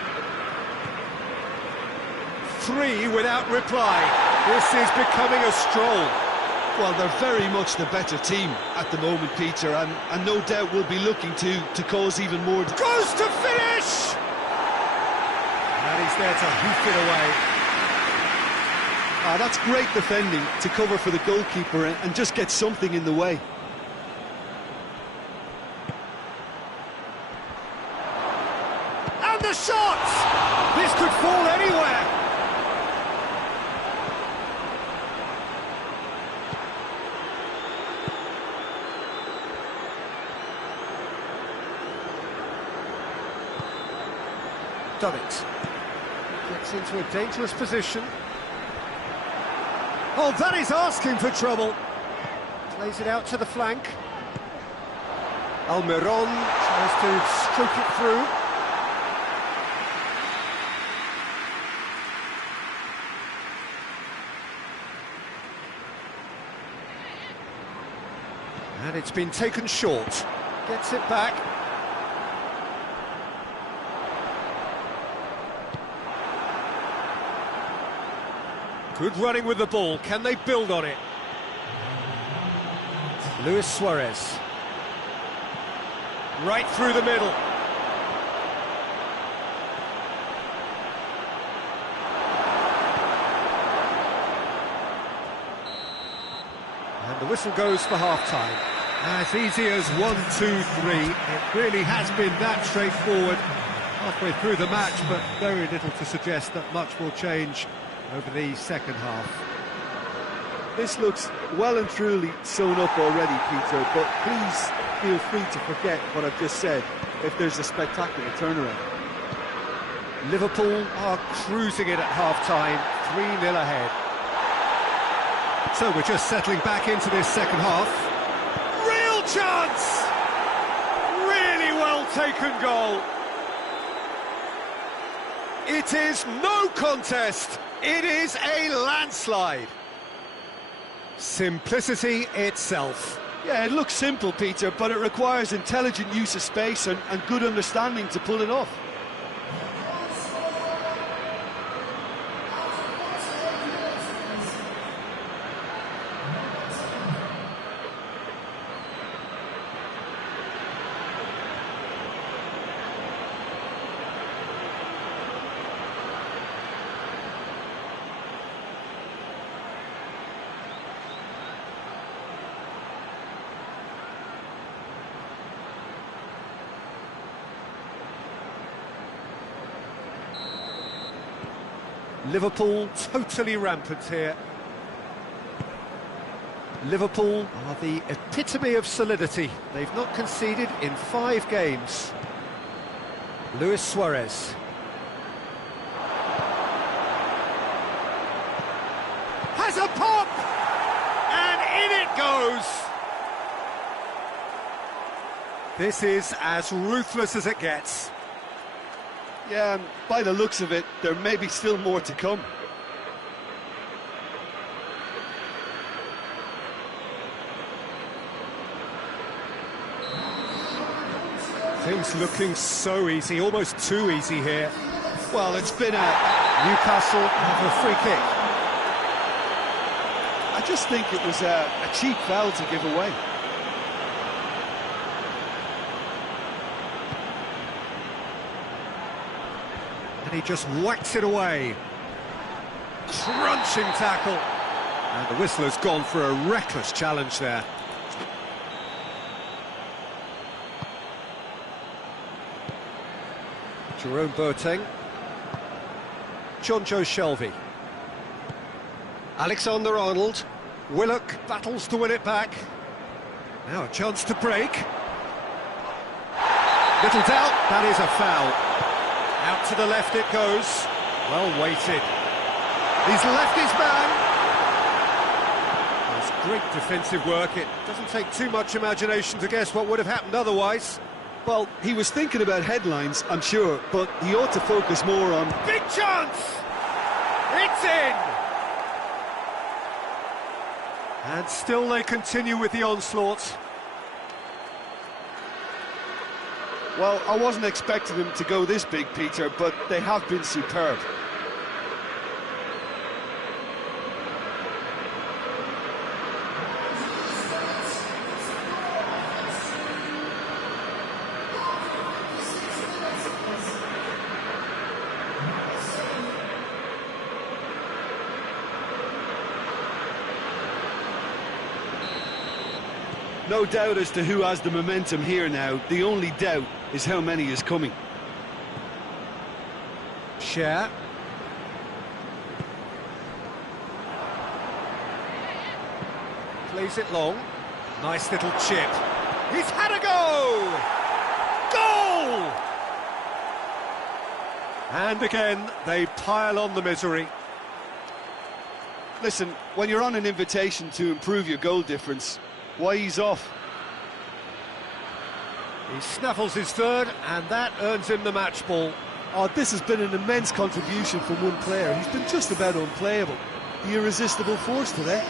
3 without reply. This is becoming a stroll. Well, they're very much the better team at the moment, Peter, and no doubt will be looking to cause even more... Goes to finish! And he's there to hoof it away. That's great defending to cover for the goalkeeper and just get something in the way. And the shot! This could fall anywhere. Done it. Gets into a dangerous position. Oh, that is asking for trouble. Plays it out to the flank. Almiron tries to stroke it through. And it's been taken short. Gets it back. Good running with the ball. Can they build on it? Luis Suarez. Right through the middle. And the whistle goes for half-time. As easy as 1, 2, 3. It really has been that straightforward halfway through the match, but very little to suggest that much will change over the second half. This looks well and truly sewn up already, Peter, but please feel free to forget what I've just said if there's a spectacular turnaround. Liverpool are cruising it at half-time, 3-0 ahead. So we're just settling back into this second half. Real chance! Really well taken goal. It is no contest. It is a landslide. Simplicity itself. Yeah, it looks simple, Peter, but it requires intelligent use of space and good understanding to pull it off. Liverpool totally rampant here. Liverpool are the epitome of solidity. They've not conceded in 5 games. Luis Suarez. Has a pop! And in it goes! This is as ruthless as it gets. Yeah, and by the looks of it, there may be still more to come. Things looking so easy, almost too easy here. Well, it's been a... Newcastle have a free kick. I just think it was a cheap foul to give away. And he just whacks it away. Crunching tackle. And the whistler's gone for a reckless challenge there. Jerome Boateng. Jonjo Shelvey. Alexander-Arnold. Willock battles to win it back. Now a chance to break. Little doubt, that is a foul. Out to the left it goes. Well weighted. He's left his man. It's great defensive work. It doesn't take too much imagination to guess what would have happened otherwise. Well, he was thinking about headlines, I'm sure, but he ought to focus more on... Big chance! It's in! And still they continue with the onslaught. Well, I wasn't expecting them to go this big, Peter, but they have been superb. No doubt as to who has the momentum here now. The only doubt is how many is coming. Share. Plays it long. Nice little chip. He's had a go! Goal! And again, they pile on the misery. Listen, when you're on an invitation to improve your goal difference, why ease off? He snaffles his third, and that earns him the match ball. Oh, this has been an immense contribution from one player. He's been just about unplayable. The irresistible force today.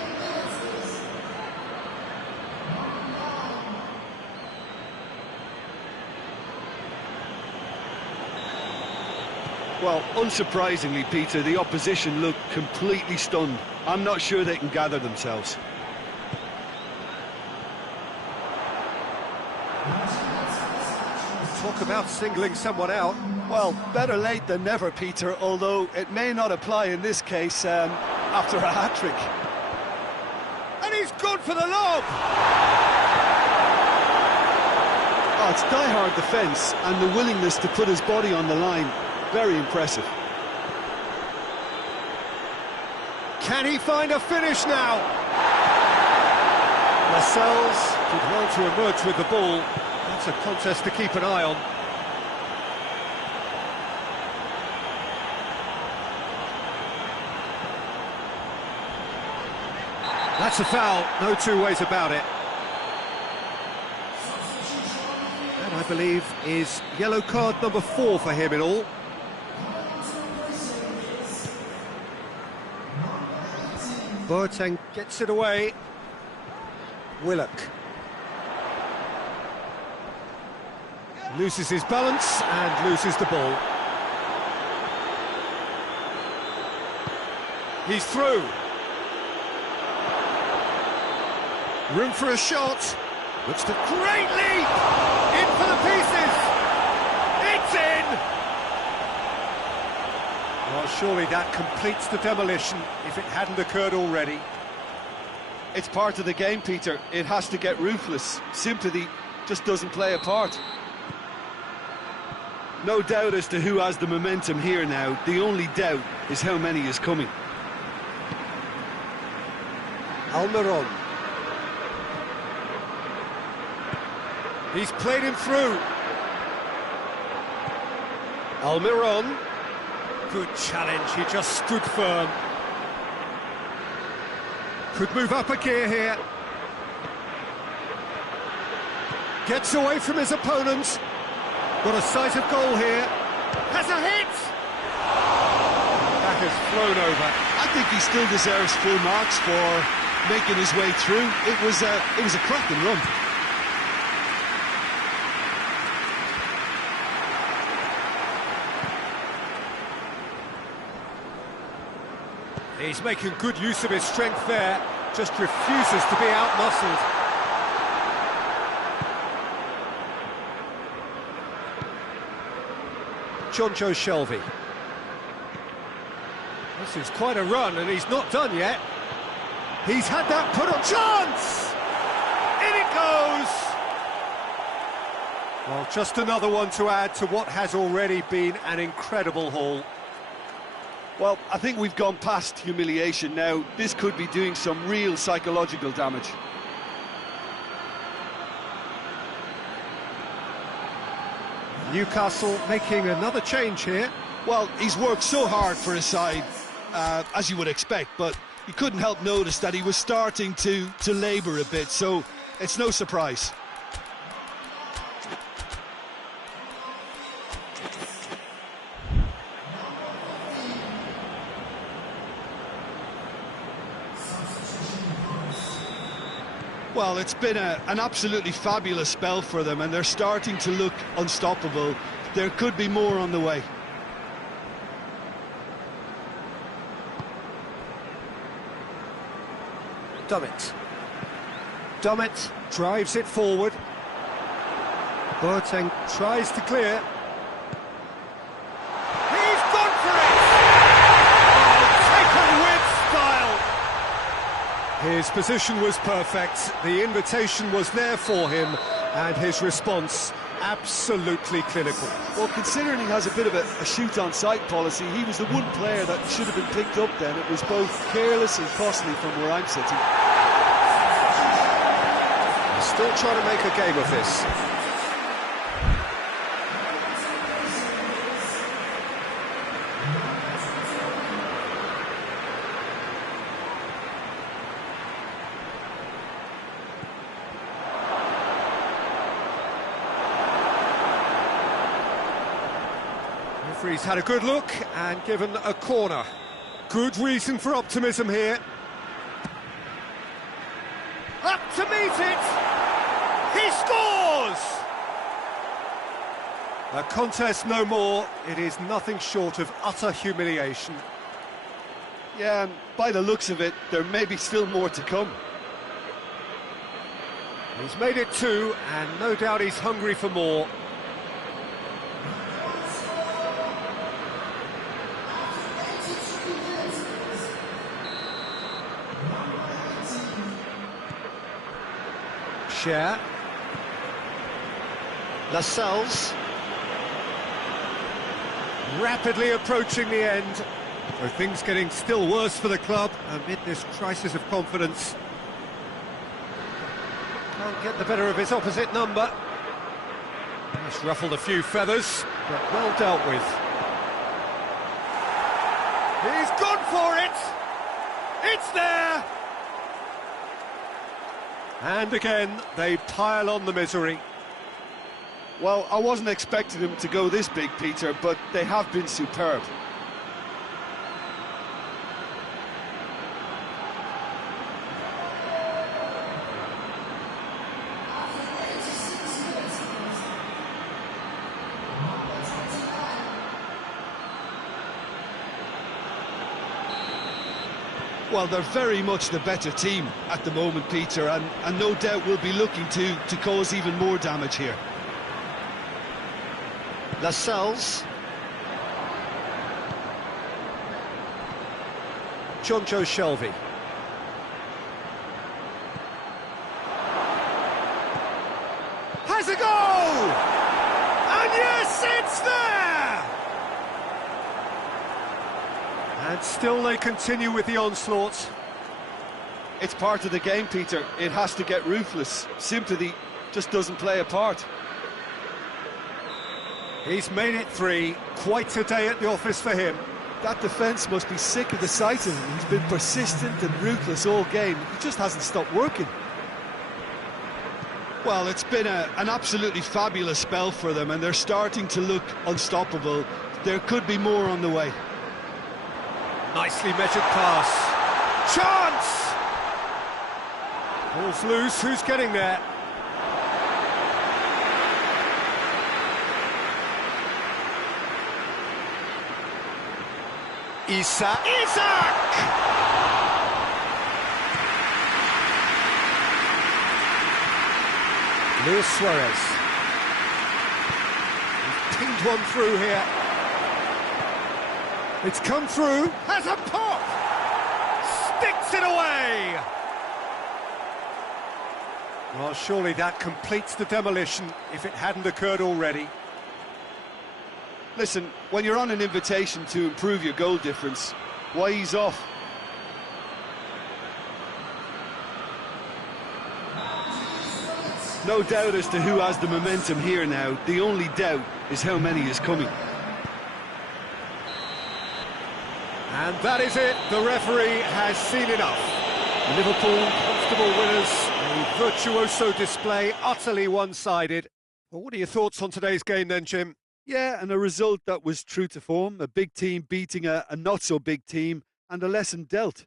Well, unsurprisingly, Peter, the opposition look completely stunned. I'm not sure they can gather themselves. Talk about singling someone out. Well, better late than never, Peter, although it may not apply in this case after a hat-trick. And he's good for the lob! Oh, it's die-hard defence and the willingness to put his body on the line. Very impressive. Can he find a finish now? Lascelles did well to emerge with the ball. That's a contest to keep an eye on. That's a foul, no two ways about it. That, I believe, is yellow card number 4 for him in all. Boateng gets it away. Willock loses his balance and loses the ball. He's through. Room for a shot. Looks to great leap. In for the pieces. It's in. Well, surely that completes the demolition if it hadn't occurred already. It's part of the game, Peter. It has to get ruthless. Sympathy just doesn't play a part. No doubt as to who has the momentum here now. The only doubt is how many is coming. Almiron. He's played him through. Almiron. Good challenge, he just stood firm. Could move up a gear here. Gets away from his opponents. Got a sight of goal here. Has a hit! That has flown over. I think he still deserves full marks for making his way through. It was a cracking run. He's making good use of his strength there, just refuses to be out-muscled. Jonjo Shelvey. This is quite a run, and he's not done yet. He's had that put on chance! In it goes! Well, just another one to add to what has already been an incredible haul. Well, I think we've gone past humiliation now. This could be doing some real psychological damage. Newcastle making another change here. Well, he's worked so hard for his side, as you would expect, but you couldn't help notice that he was starting to labour a bit, so it's no surprise. Well, it's been an absolutely fabulous spell for them, and they're starting to look unstoppable. There could be more on the way. Dummett drives it forward. Boateng tries to clear. He's gone for it! Oh, taken with style! His position was perfect, the invitation was there for him, and his response absolutely clinical. Well, considering he has a bit of a shoot-on-sight policy, he was the one player that should have been picked up then. It was both careless and costly from where I'm sitting. He's still trying to make a game of this. Referee's had a good look and given a corner. Good reason for optimism here. Up to meet it! He scores! A contest no more. It is nothing short of utter humiliation. Yeah, and by the looks of it, there may be still more to come. He's made it two, and no doubt he's hungry for more. Share. Lascelles. Rapidly approaching the end. So things getting still worse for the club amid this crisis of confidence. Can't get the better of his opposite number. He's ruffled a few feathers, but well dealt with. He's gone for it! It's there! And again, they pile on the misery. Well, I wasn't expecting them to go this big, Peter, but they have been superb. Well, they're very much the better team at the moment, Peter, and no doubt will be looking to cause even more damage here. Lascelles. Jonjo Shelvey. Has a goal! And yes, it's there! And still they continue with the onslaught. It's part of the game, Peter. It has to get ruthless. Sympathy just doesn't play a part. He's made it 3. Quite a day at the office for him. That defence must be sick of the sight of him. He's been persistent and ruthless all game. He just hasn't stopped working. Well, it's been an absolutely fabulous spell for them, and they're starting to look unstoppable. There could be more on the way. Nicely measured pass. Chance! Ball's loose, who's getting there? Isak! Luis Suarez. He's pinged one through here. It's come through, has a pop! Sticks it away! Well, surely that completes the demolition if it hadn't occurred already. Listen, when you're on an invitation to improve your goal difference, why ease off? No doubt as to who has the momentum here now. The only doubt is how many is coming. And that is it. The referee has seen enough. Liverpool, comfortable winners. A virtuoso display, utterly one-sided. Well, what are your thoughts on today's game then, Jim? Yeah, and a result that was true to form. A big team beating a not-so-big team, and a lesson dealt.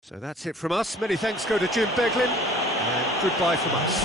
So that's it from us. Many thanks go to Jim Beglin, and goodbye from us.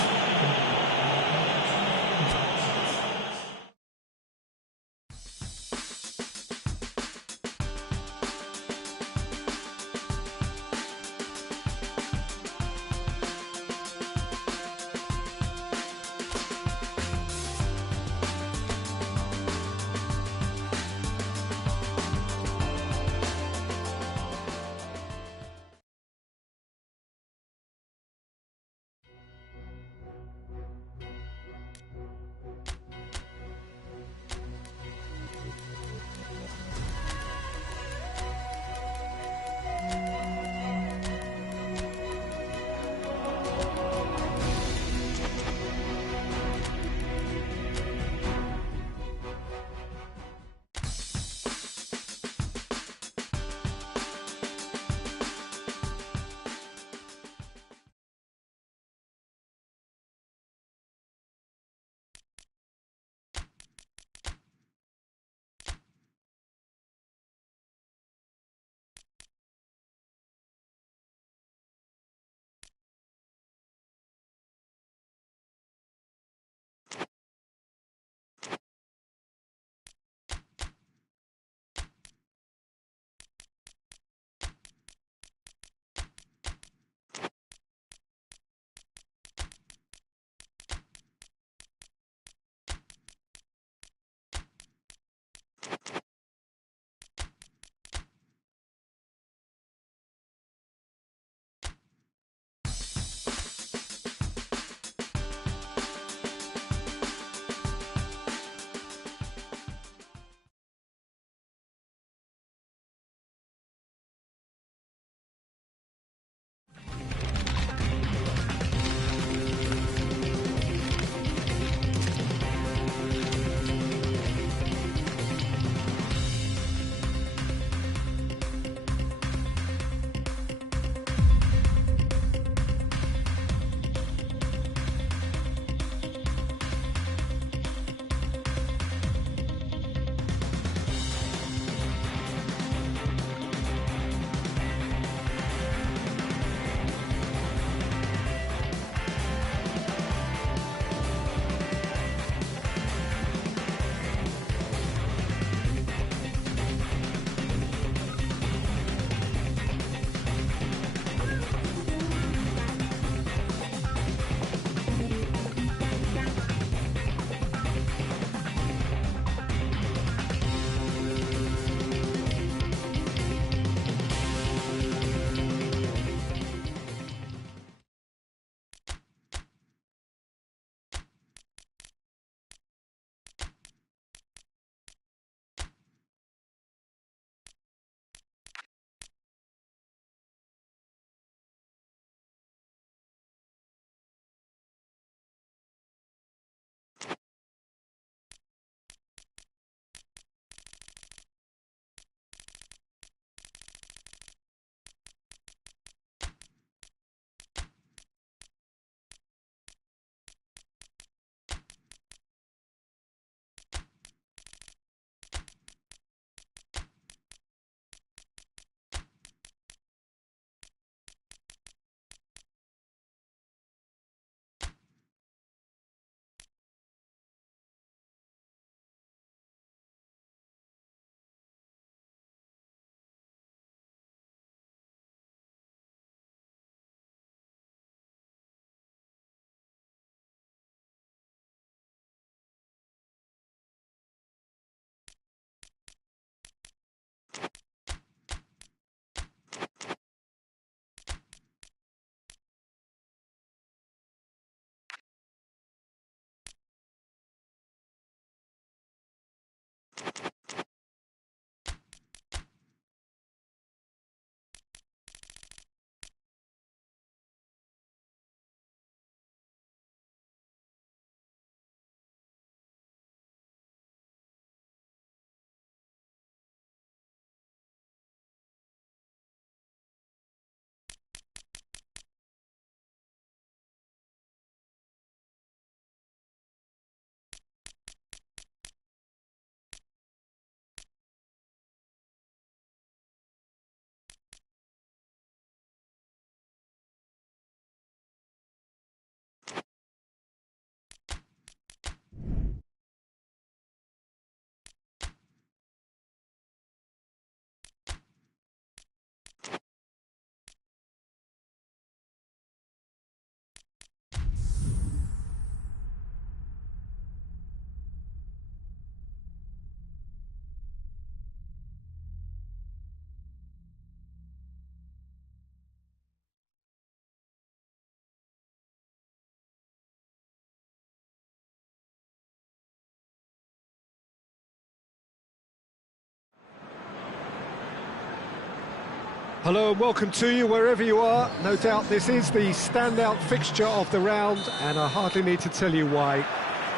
Hello and welcome to you wherever you are. No doubt this is the standout fixture of the round, and I hardly need to tell you why.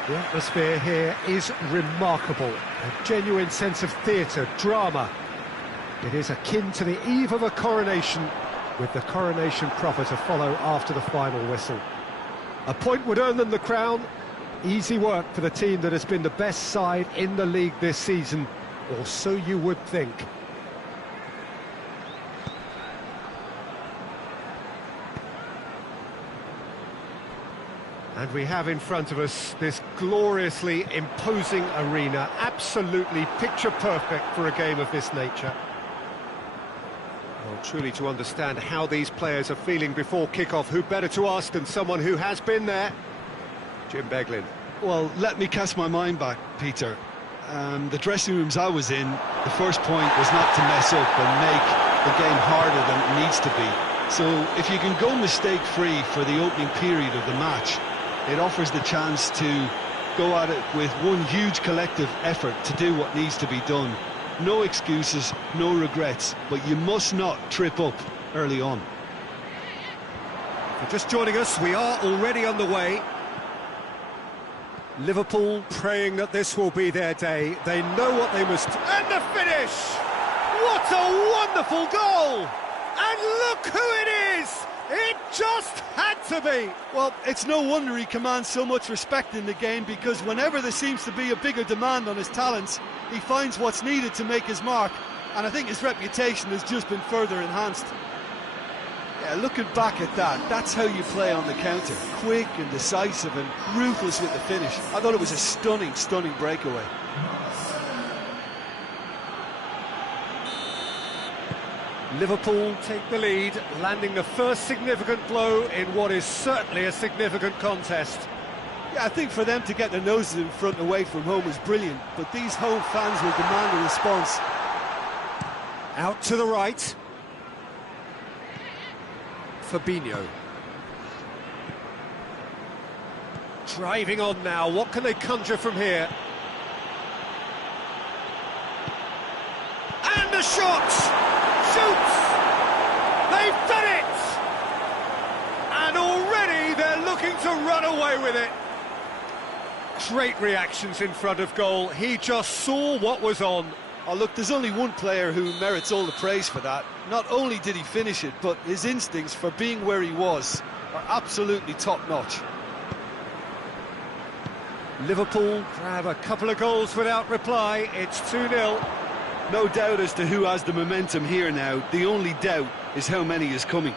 The atmosphere here is remarkable. A genuine sense of theatre, drama. It is akin to the eve of a coronation, with the coronation proper to follow after the final whistle. A point would earn them the crown. Easy work for the team that has been the best side in the league this season, or so you would think. And we have in front of us this gloriously imposing arena, absolutely picture perfect for a game of this nature. Well, truly to understand how these players are feeling before kick-off, who better to ask than someone who has been there? Jim Beglin. Well, let me cast my mind back, Peter. The dressing rooms I was in, the first point was not to mess up and make the game harder than it needs to be. So if you can go mistake-free for the opening period of the match, it offers the chance to go at it with one huge collective effort to do what needs to be done. No excuses, no regrets, but you must not trip up early on. For just joining us, we are already underway. Liverpool praying that this will be their day. They know what they must... And the finish! What a wonderful goal! And look who it is! It just had to be! Well, it's no wonder he commands so much respect in the game, because whenever there seems to be a bigger demand on his talents, he finds what's needed to make his mark, and I think his reputation has just been further enhanced. Yeah, looking back at that, that's how you play on the counter. Quick and decisive and ruthless with the finish. I thought it was a stunning, stunning breakaway. Liverpool take the lead, landing the first significant blow in what is certainly a significant contest. Yeah, I think for them to get their noses in front away from home is brilliant, but these home fans will demand a response. Out to the right. Fabinho. Driving on now, what can they conjure from here? And a shot! Shoots! They've done it! And already they're looking to run away with it. Great reactions in front of goal. He just saw what was on. Oh, look, there's only one player who merits all the praise for that. Not only did he finish it, but his instincts for being where he was are absolutely top-notch. Liverpool grab a couple of goals without reply. It's 2-0. No doubt as to who has the momentum here now. The only doubt is how many is coming.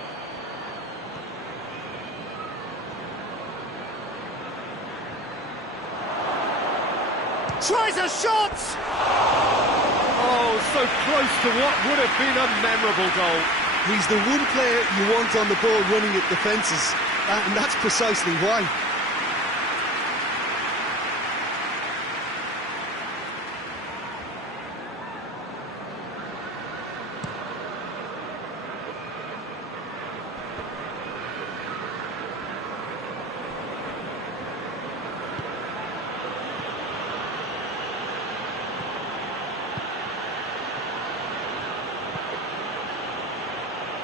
Tries a shot! Oh, so close to what would have been a memorable goal. He's the one player you want on the ball running at defences, and that's precisely why.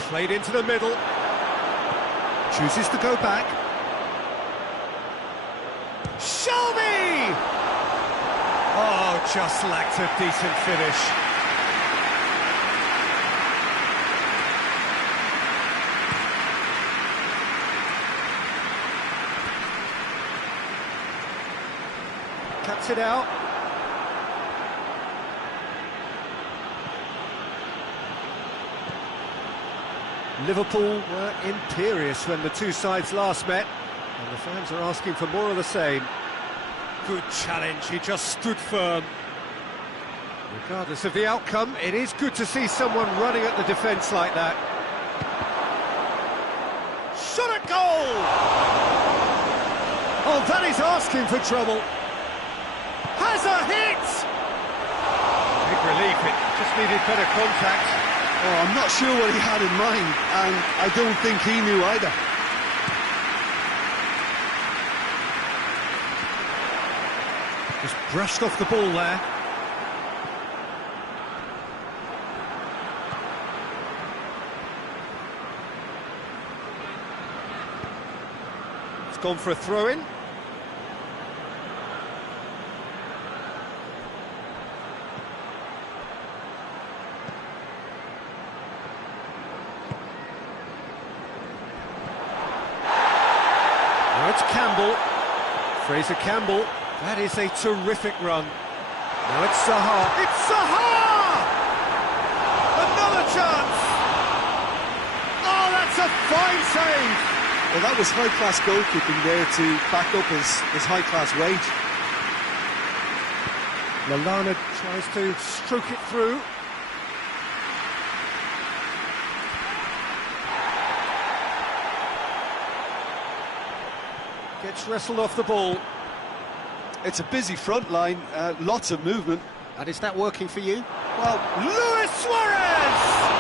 Played into the middle. Chooses to go back. Show me! Oh, just lacked a decent finish. Cuts it out. Liverpool were imperious when the two sides last met, and the fans are asking for more of the same. Good challenge, he just stood firm. Regardless of the outcome, it is good to see someone running at the defence like that. Shot at goal! Oh, that is asking for trouble. Has a hit! Big relief, it just needed better contact. Oh, I'm not sure what he had in mind, and I don't think he knew either. Just brushed off the ball there. It's gone for a throw-in. Now it's Campbell. Fraser Campbell. That is a terrific run. Now it's Zaha. It's Zaha! Another chance! Oh, that's a fine save! Well, that was high-class goalkeeping there to back up his high-class weight. Lallana tries to stroke it through. Gets wrestled off the ball. It's a busy front line, lots of movement. And is that working for you? Well, Luis Suarez!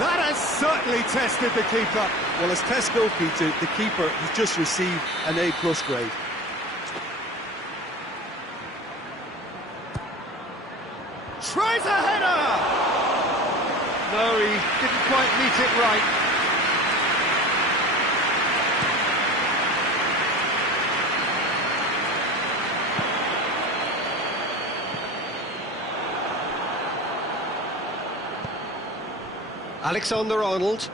That has certainly tested the keeper. well, as test goalkeeper, the keeper has just received an A+ grade. Tries a header! No, he didn't quite meet it right. Alexander-Arnold.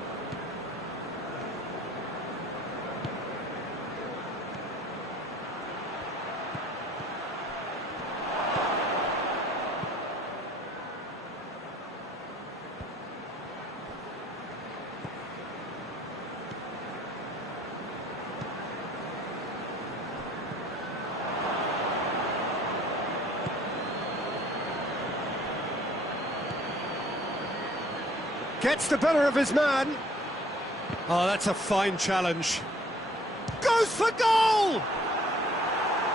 Gets the better of his man. Oh, that's a fine challenge. Goes for goal!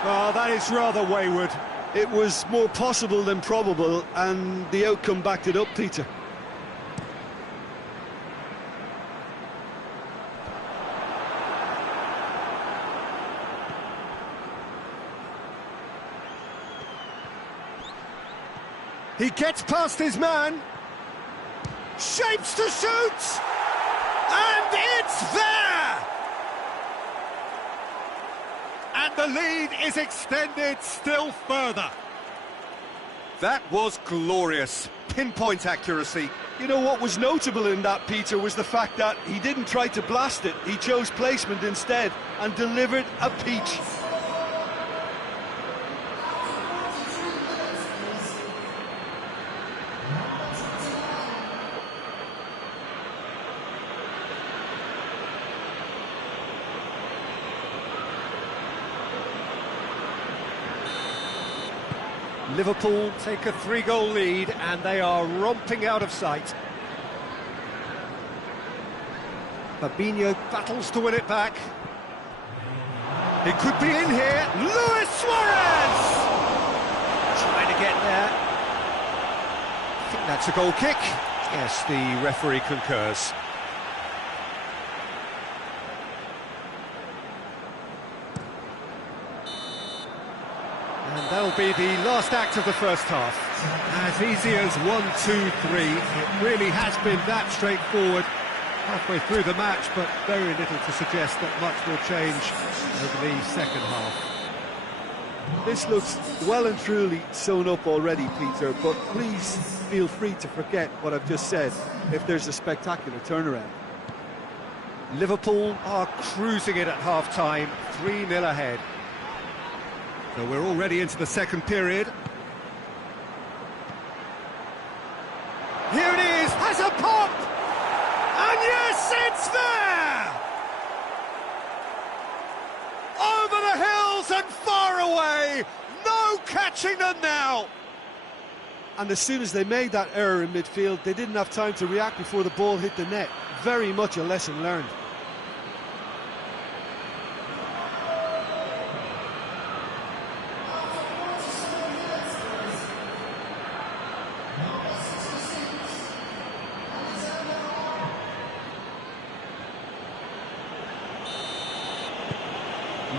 Oh, that is rather wayward. It was more possible than probable, and the outcome backed it up, Peter. He gets past his man. Shapes to shoot! And it's there! And the lead is extended still further. That was glorious. Pinpoint accuracy. You know what was notable in that, Peter, was the fact that he didn't try to blast it. He chose placement instead and delivered a peach. Liverpool take a 3-goal lead and they are romping out of sight. Fabinho battles to win it back. It could be in here. Luis Suarez! Trying to get there. I think that's a goal kick. Yes, the referee concurs. And that'll be the last act of the first half. As easy as 1, 2, 3. It really has been that straightforward halfway through the match, but very little to suggest that much will change over the second half. This looks well and truly sewn up already, Peter, but please feel free to forget what I've just said if there's a spectacular turnaround. Liverpool are cruising it at half-time, 3-0 ahead. So we're already into the second period. Here it is, has a pop! And yes, it's there! Over the hills and far away! No catching them now! And as soon as they made that error in midfield, they didn't have time to react before the ball hit the net. Very much a lesson learned.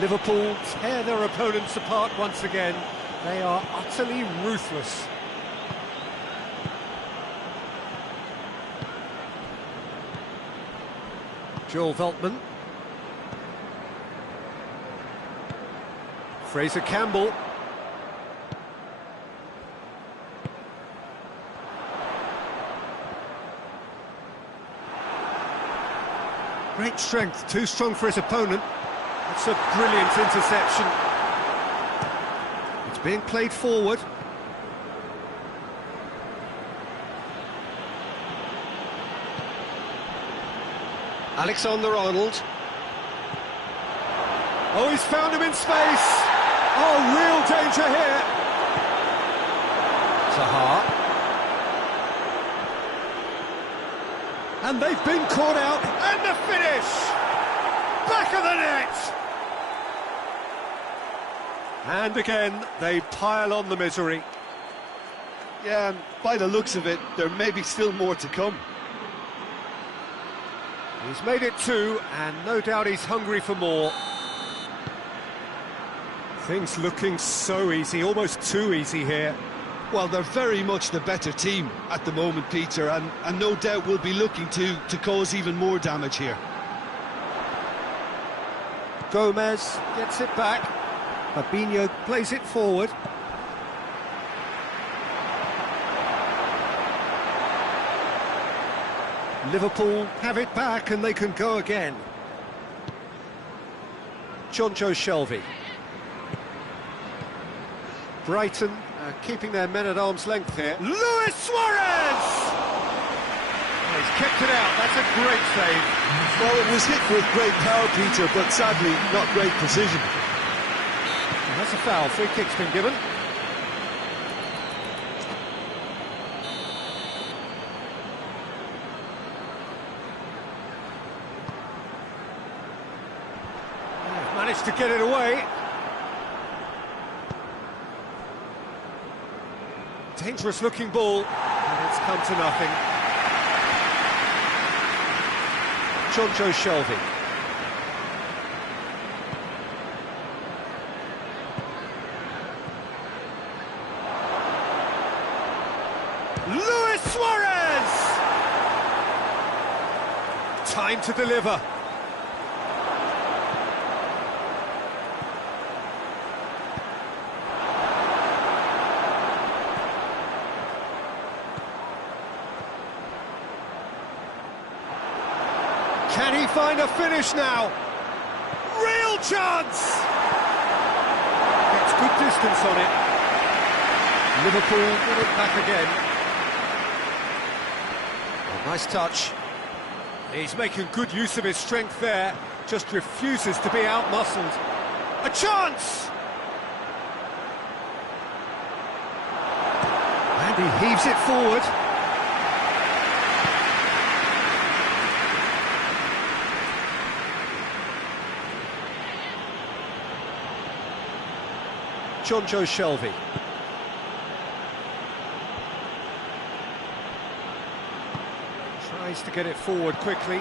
Liverpool tear their opponents apart once again. They are utterly ruthless. Joel Veltman. Fraser Campbell. Great strength, too strong for his opponent. That's a brilliant interception. It's being played forward. Alexander-Arnold. Oh, he's found him in space. Oh, real danger here. Zaha. And they've been caught out, and the finish! Back of the net! And again, they pile on the misery. Yeah, and by the looks of it, there may be still more to come. He's made it 2, and no doubt he's hungry for more. Things looking so easy, almost too easy here. Well, they're very much the better team at the moment, Peter, and no doubt will be looking to cause even more damage here. Gomez gets it back. Fabinho plays it forward. Liverpool have it back and they can go again. Jonjo Shelvey. Brighton keeping their men at arm's length here. Luis Suarez! Oh, he's kept it out, that's a great save. Well, it was hit with great power, Peter, but sadly not great precision. And that's a foul, free kick's been given. They've managed to get it away. Dangerous looking ball, and it's come to nothing. Jonjo Shelvey. Luis Suarez! Time to deliver. Can he find a finish now? Real chance! Gets good distance on it. Liverpool get it back again. Oh, nice touch. He's making good use of his strength there. Just refuses to be outmuscled. A chance! And he heaves it forward. Jonjo Shelvey. Tries to get it forward quickly.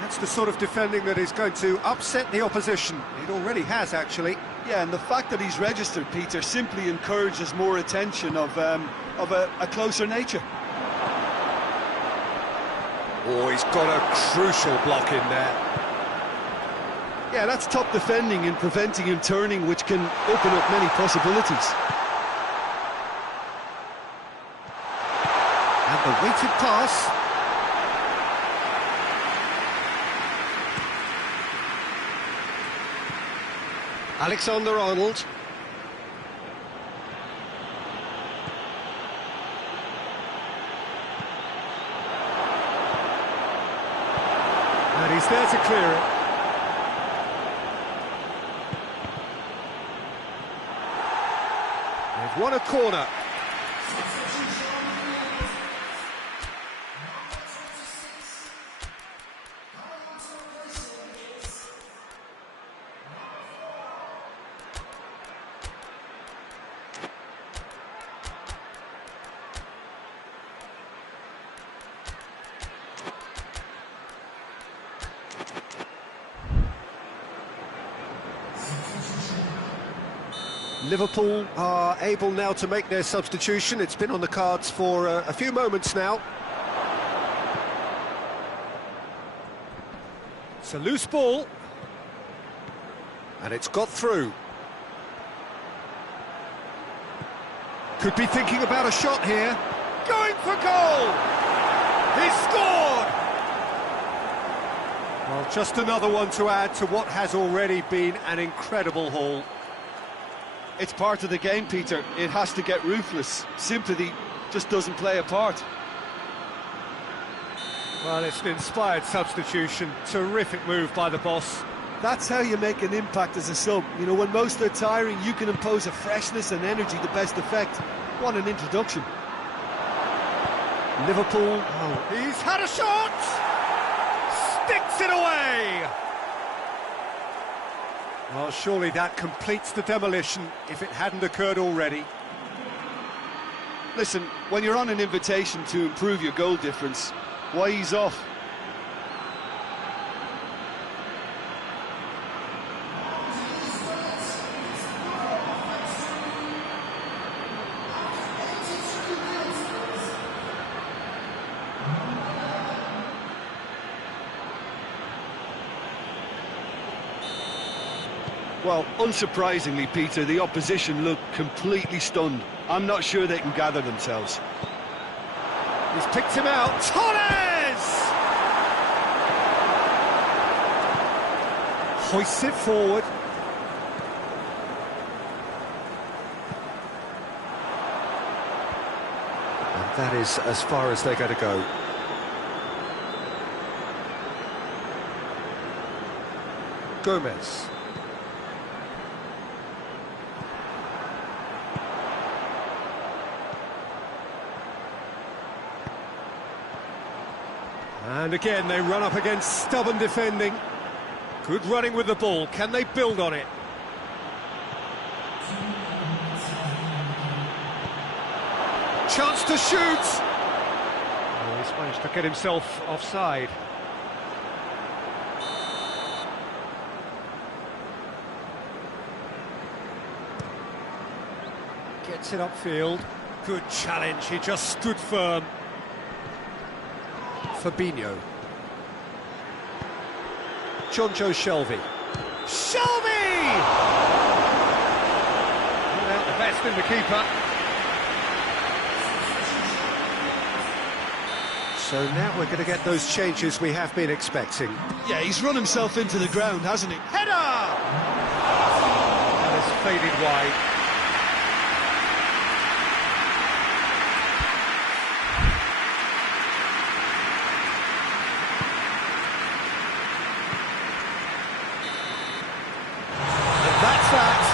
That's the sort of defending that is going to upset the opposition. It already has, actually. Yeah, and the fact that he's registered, Peter, simply encourages more attention of a closer nature. Oh, he's got a crucial block in there. Yeah, that's top defending and preventing him turning, which can open up many possibilities. And the weighted pass. Alexander-Arnold. And he's there to clear it. They've won a corner. Liverpool are able now to make their substitution. It's been on the cards for a few moments now. It's a loose ball. And it's got through. Could be thinking about a shot here. Going for goal! He scored! Well, just another one to add to what has already been an incredible haul. It's part of the game, Peter. It has to get ruthless. Sympathy just doesn't play a part. Well, it's an inspired substitution. Terrific move by the boss. That's how you make an impact as a sub. You know, when most are tiring, you can impose a freshness and energy to best effect. What an introduction. Liverpool. Oh, he's had a shot! Sticks it away! Well, surely that completes the demolition if it hadn't occurred already. Listen, when you're on an invitation to improve your goal difference, why ease off? Well, unsurprisingly, Peter, the opposition look completely stunned. I'm not sure they can gather themselves. He's picked him out. Torres! Hoists it forward. And that is as far as they're going to go. Gomez. And again, they run up against stubborn defending. Good running with the ball. Can they build on it? Chance to shoot! Oh, he's managed to get himself offside. Gets it upfield. Good challenge. He just stood firm. Fabinho. Jonjo Shelvey. Shelvey! Out the best in the keeper. So now we're going to get those changes we have been expecting. Yeah, he's run himself into the ground, hasn't he? Header! That has faded wide. That's that.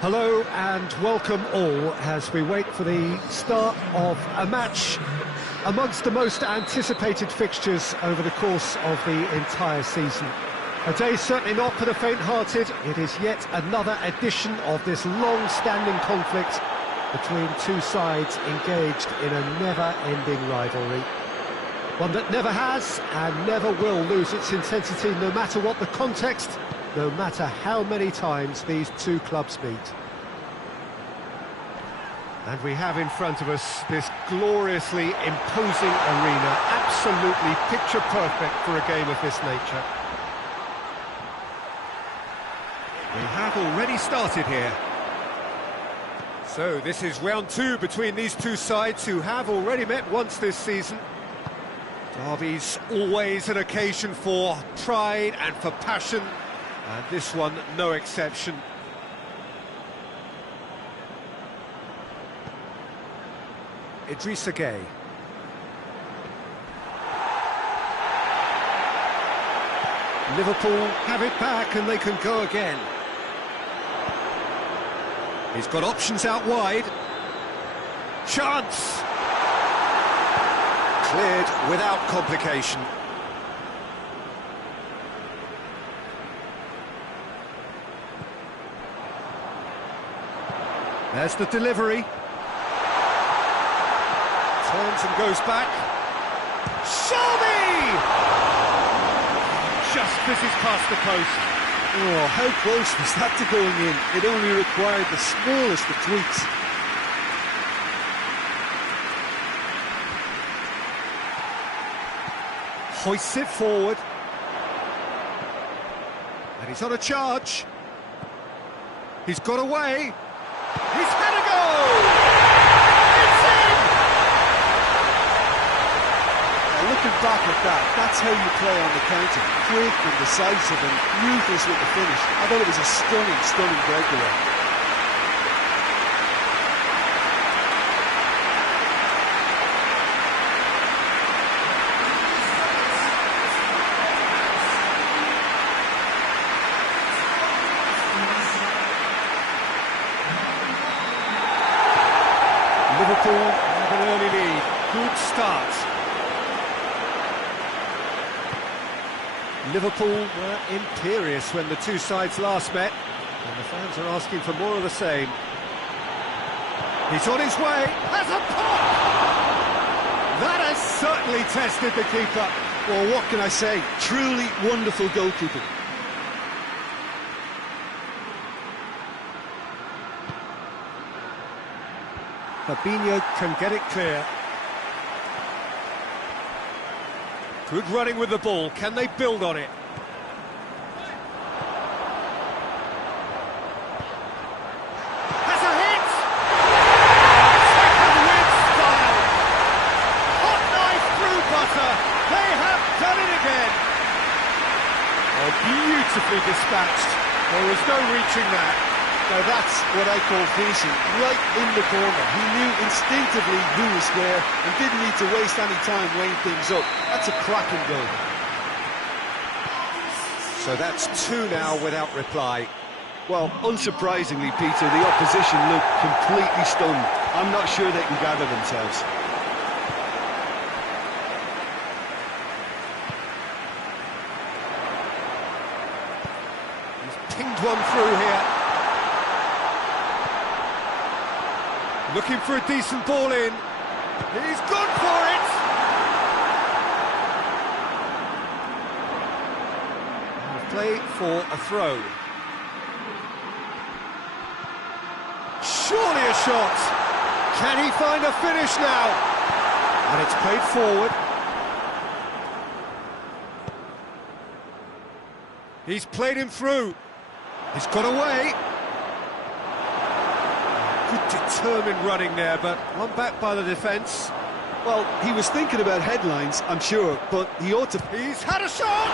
Hello and welcome all as we wait for the start of a match amongst the most anticipated fixtures over the course of the entire season. A day certainly not for the faint-hearted. It is yet another edition of this long-standing conflict between two sides engaged in a never-ending rivalry. One that never has and never will lose its intensity, no matter what the context, no matter how many times these two clubs meet. And we have in front of us this gloriously imposing arena, absolutely picture perfect for a game of this nature. We have already started here. So this is round two between these two sides who have already met once this season. Derby's always an occasion for pride and for passion, and this one no exception. Idrissa Gueye. Liverpool have it back and they can go again. He's got options out wide. Chance! Cleared without complication. There's the delivery. Turns and goes back. Shelby! Just misses past the post. Oh, how close was that to going in? It only required the smallest of tweaks. Hoists it forward. And he's on a charge. He's got away. He's had a go! It's in! Now, looking back at that, that's how you play on the counter. Quick and decisive and ruthless with the finish. I thought it was a stunning, stunning breakaway. Liverpool have an early lead. Good start. Liverpool were imperious when the two sides last met, and the fans are asking for more of the same. He's on his way, has a pop! That has certainly tested the keeper. Well, what can I say? Truly wonderful goalkeeping. Fabinho can get it clear. Good running with the ball. Can they build on it? Has a hit! Second with style! Hot knife through butter! They have done it again! Oh, beautifully dispatched. There was no reaching that. Now that's what I call finishing, right in the corner. He knew instinctively who was there and didn't need to waste any time weighing things up. That's a cracking goal. So that's two now without reply. Well, unsurprisingly, Peter, the opposition look completely stunned. I'm not sure they can gather themselves. He's pinged one through here. Looking for a decent ball in. He's gone for it! Play for a throw. Surely a shot! Can he find a finish now? And it's played forward. He's played him through. He's got away. Good determined running there, but one back by the defence. Well, he was thinking about headlines, I'm sure, but he ought to... He's had a shot!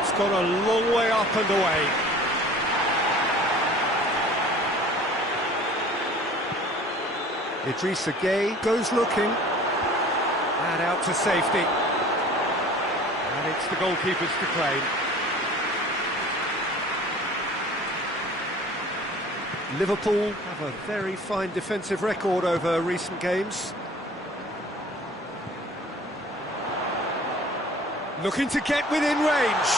It's gone a long way up and away. Idrissa Gueye goes looking. And out to safety. And it's the goalkeepers to claim. Liverpool have a very fine defensive record over recent games. Looking to get within range.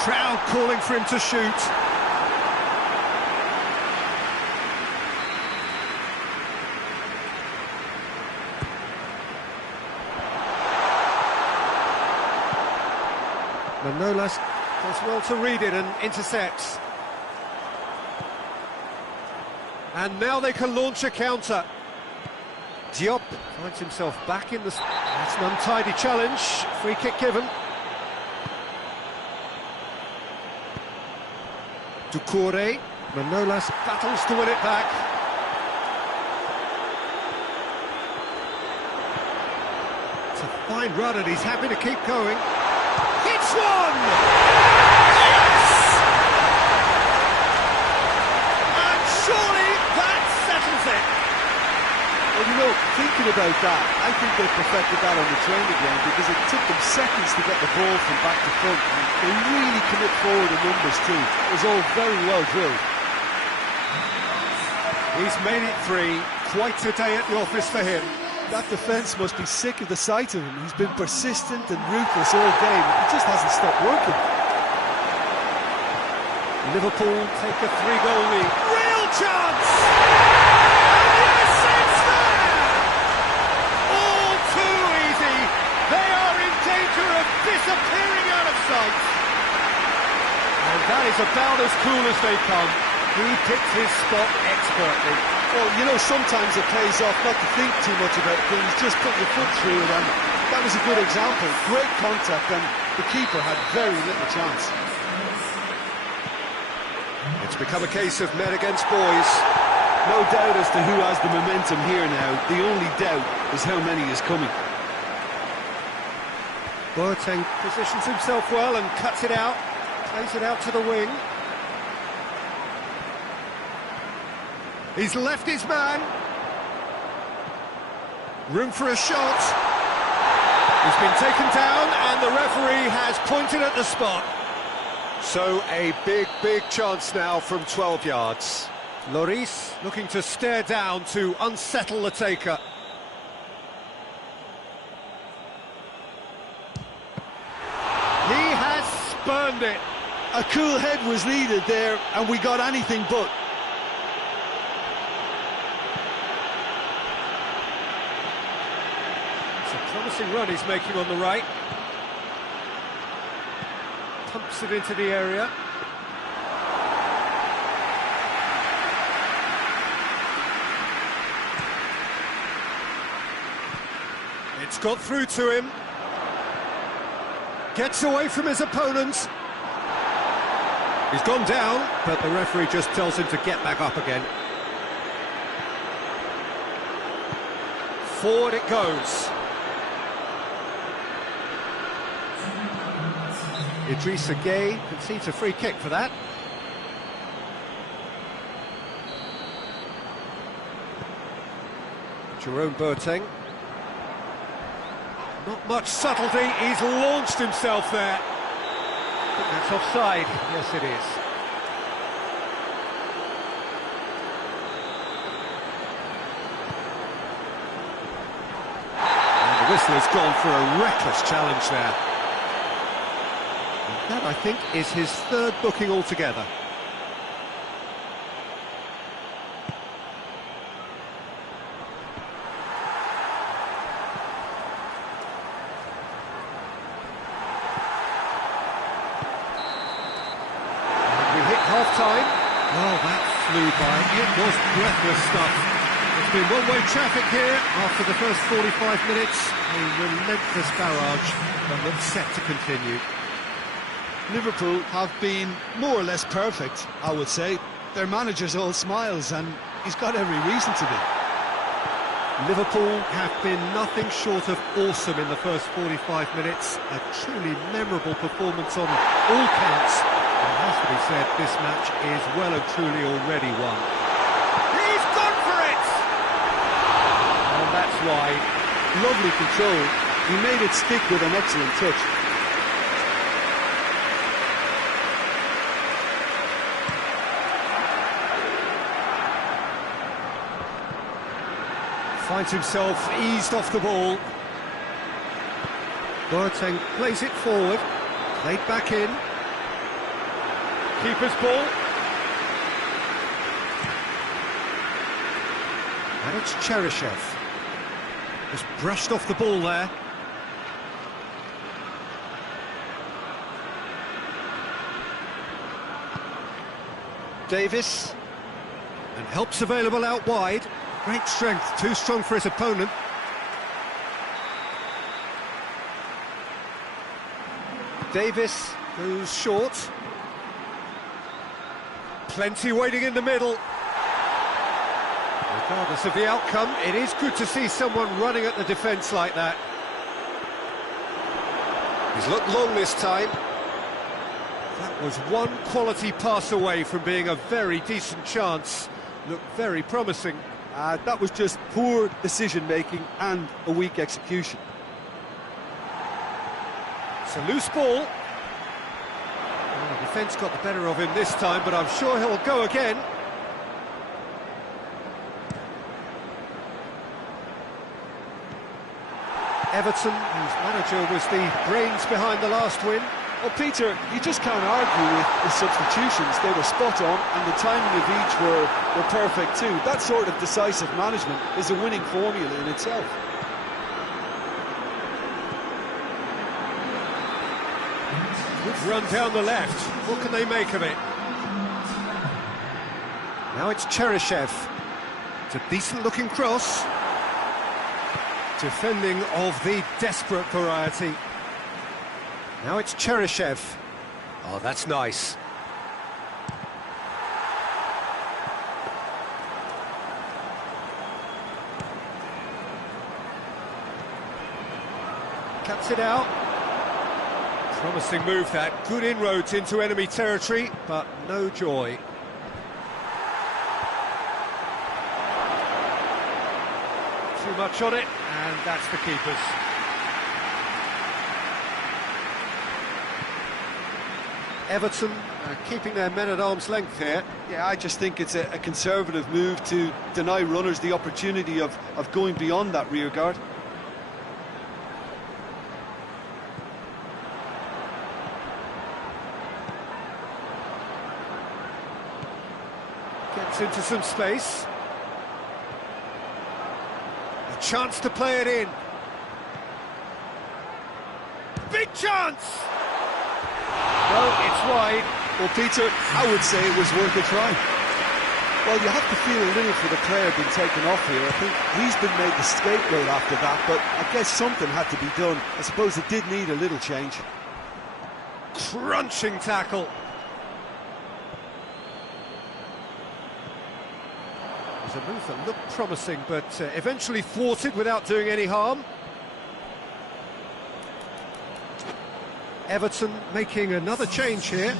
Crowd calling for him to shoot. Manolas does well to read it and intercepts. And now they can launch a counter. Diop finds himself back in the... That's an untidy challenge. Free kick given. Doucouré. Manolas battles to win it back. It's a fine run and he's happy to keep going. Hits one! Yes! And surely that settles it. Well, you know, thinking about that, I think they perfected that on the training ground because it took them seconds to get the ball from back to front. And they really commit forward in numbers too. It was all very well drilled. He's made it three. Quite a day at the office for him. That defence must be sick of the sight of him. He's been persistent and ruthless all game. He just hasn't stopped working. Liverpool take a 3-goal lead. Real chance! And yes, it's there! All too easy. They are in danger of disappearing out of sight. And that is about as cool as they come. He picks his spot expertly. Well, you know, sometimes it pays off not to think too much about things, just put your foot through it, and that was a good example. Great contact, and the keeper had very little chance. It's become a case of men against boys. No doubt as to who has the momentum here now. The only doubt is how many is coming. Boateng positions himself well and cuts it out, plays it out to the wing. He's left his man. Room for a shot. He's been taken down and the referee has pointed at the spot. So a big chance now from 12 yards. Lloris looking to stare down to unsettle the taker. He has spurned it. A cool head was needed there, and we got anything but. Promising run he's making on the right. Pumps it into the area. It's got through to him. Gets away from his opponent. He's gone down, but the referee just tells him to get back up again. Forward it goes. Idrissa Gueye concedes a free kick for that. Jerome Boateng. Not much subtlety, he's launched himself there. I think that's offside. Yes, it is. And the whistle has gone for a reckless challenge there. That, I think, is his third booking altogether. And we hit half-time. Oh, that flew by. It was breathless stuff. There's been one-way traffic here after the first 45 minutes. A relentless barrage that looks set to continue. Liverpool have been more or less perfect, I would say. Their manager's all smiles, and he's got every reason to be. Liverpool have been nothing short of awesome in the first 45 minutes. A truly memorable performance on all counts. It has to be said, this match is well and truly already won. He's gone for it! And that's why. Lovely control. He made it stick with an excellent touch. Finds himself eased off the ball. Boateng plays it forward, played back in. Keeper's ball. And it's Cheryshev. Just brushed off the ball there. Davis. And help's available out wide. Great strength, too strong for his opponent. Davis goes short. Plenty waiting in the middle. Regardless of the outcome, it is good to see someone running at the defence like that. He's looked long this time. That was one quality pass away from being a very decent chance. Looked very promising. That was just poor decision-making and a weak execution. It's a loose ball. Well, the defence got the better of him this time, but I'm sure he'll go again. Everton, whose manager was the brains behind the last win. Well, Peter, you just can't argue with the substitutions. They were spot on, and the timing of each were perfect too. That sort of decisive management is a winning formula in itself. Good run down the left. What can they make of it? Now it's Cheryshev. It's a decent-looking cross. Defending of the desperate variety. Now it's Cheryshev. Oh, that's nice. Cuts it out. Promising move that. Good inroads into enemy territory, but no joy. Too much on it, and that's the keeper's. Everton keeping their men at arm's length here. Yeah, I just think it's a conservative move to deny runners the opportunity of going beyond that rear guard. Gets into some space. A chance to play it in. Big chance! Well, it's wide. Well, Peter, I would say it was worth a try. Well, you have to feel a little for the player being taken off here. I think he's been made the scapegoat after that, but I guess something had to be done. I suppose it did need a little change. Crunching tackle. It was a move that looked promising, but eventually thwarted without doing any harm. Everton making another change here.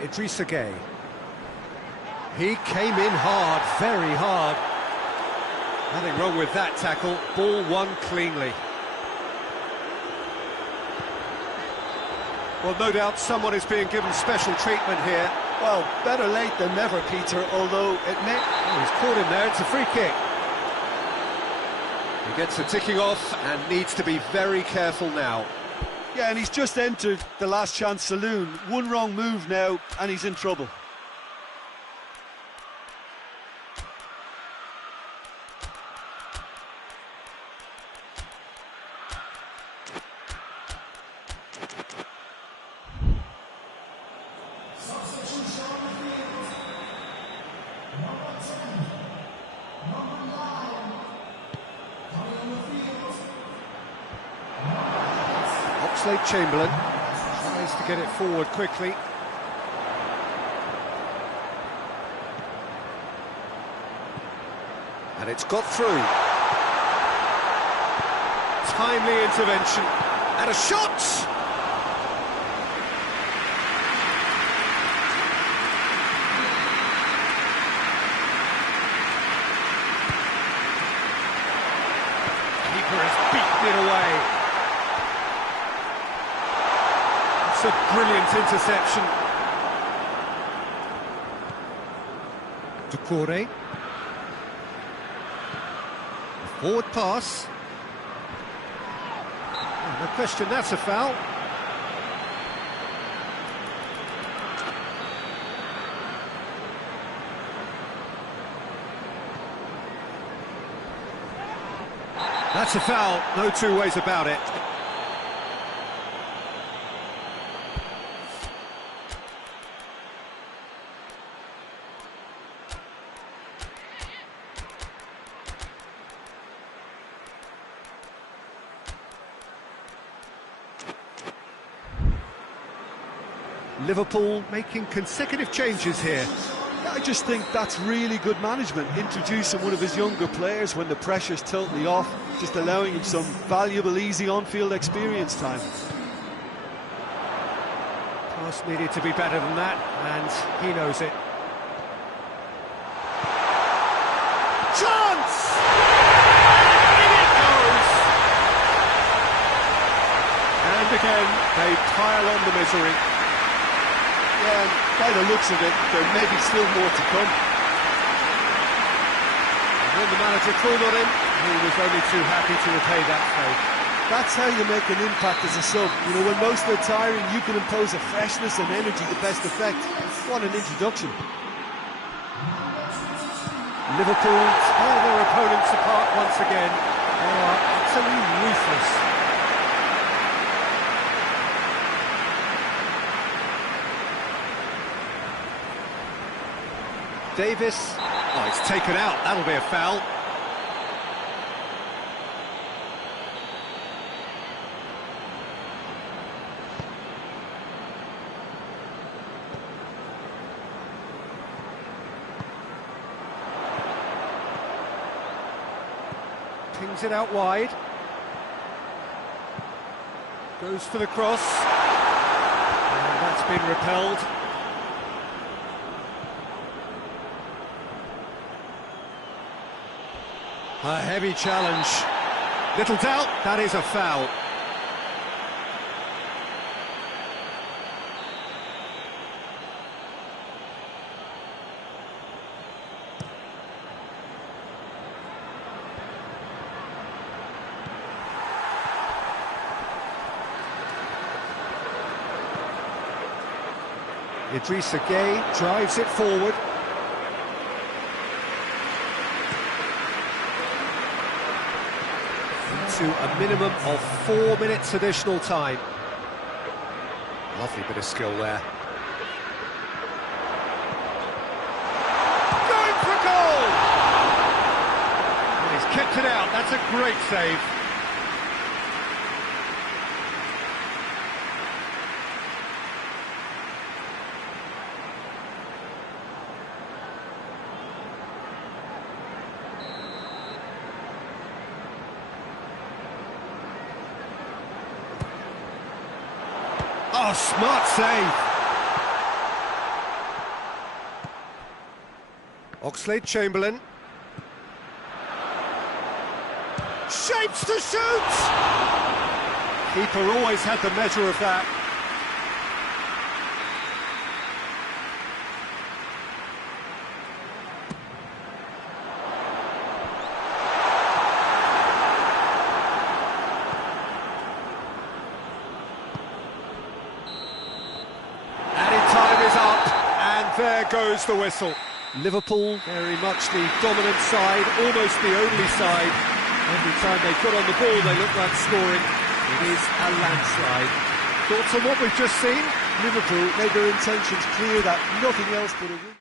Idrissa Gueye. He came in hard, very hard. Nothing wrong with that tackle. Ball won cleanly. Well, no doubt someone is being given special treatment here. Well, better late than never, Peter, although it may... Oh, he's caught him there, it's a free kick. He gets the ticking off and needs to be very careful now. Yeah, and he's just entered the last chance saloon. One wrong move now, and he's in trouble. Chamberlain tries to get it forward quickly. And it's got through. Timely intervention. And a shot! Keeper has beaten it away. A brilliant interception. Doucouré. Forward pass. Oh, no question, that's a foul. That's a foul, no two ways about it. Liverpool making consecutive changes here. I just think that's really good management, introducing one of his younger players when the pressure's totally off, just allowing him some valuable, easy on-field experience time. Pass needed to be better than that, and he knows it. Chance! In it goes! And again, they pile on the misery. Yeah, and by the looks of it, there may be still more to come. And when the manager called on him, he was only too happy to repay that favour. That's how you make an impact as a sub. You know, when most are tiring, you can impose a freshness and energy to best effect. What an introduction. Liverpool tear their opponents apart once again. They are utterly ruthless. Davis, oh, it's taken out, that'll be a foul. Pings it out wide. Goes for the cross. And that's been repelled. A heavy challenge. Little doubt, that is a foul. Idrissa Gueye drives it forward. To a minimum of 4 minutes additional time. Lovely bit of skill there. Going for goal! And he's kept it out, that's a great save. Oh, smart save. Oxlade-Chamberlain. Shapes to shoot! Keeper always had the measure of that. There goes the whistle. Liverpool, very much the dominant side, almost the only side. Every time they got on the ball, they look like scoring. It is a landslide. Thoughts on what we've just seen? Liverpool made their intentions clear that nothing else but a win.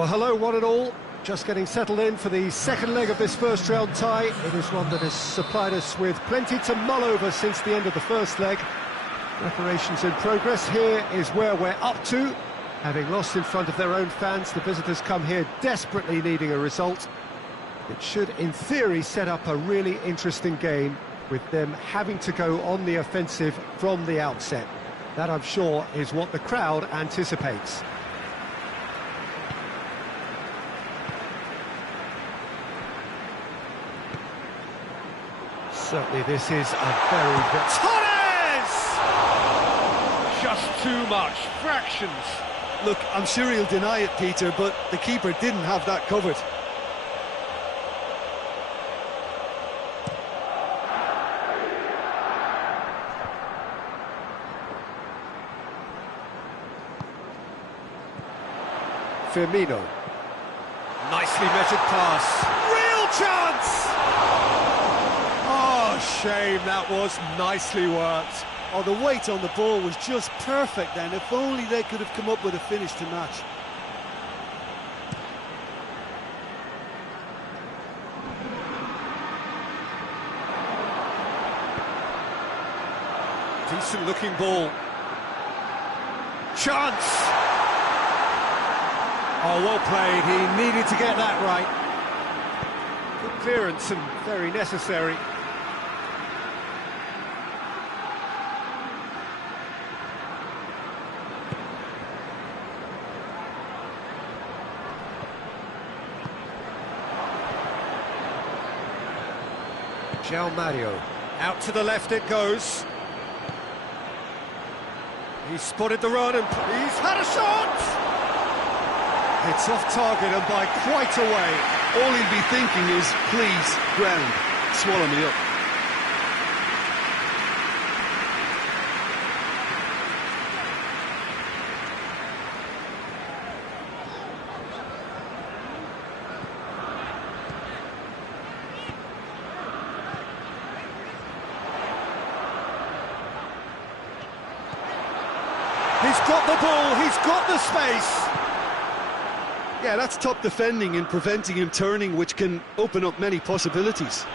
Well, hello, one and all. Just getting settled in for the second leg of this first round tie. It is one that has supplied us with plenty to mull over since the end of the first leg. Preparations in progress. Here is where we're up to. Having lost in front of their own fans, the visitors come here desperately needing a result. It should, in theory, set up a really interesting game, with them having to go on the offensive from the outset. That, I'm sure, is what the crowd anticipates. Certainly this is a very... Torres! Just too much, fractions. Look, I'm sure he'll deny it, Peter, but the keeper didn't have that covered. Firmino. Nicely measured pass. Real chance! Oh, shame, that was nicely worked. Oh, the weight on the ball was just perfect then. If only they could have come up with a finish to match. Decent looking ball. Chance! Oh, well played. He needed to get that right. Good clearance and very necessary. João Mario. Out to the left it goes. He's spotted the run and he's had a shot! It's off target and by quite a way. All he'll be thinking is, please, ground, swallow me up. He's got the ball, he's got the space. Yeah, that's top defending and preventing him turning, which can open up many possibilities.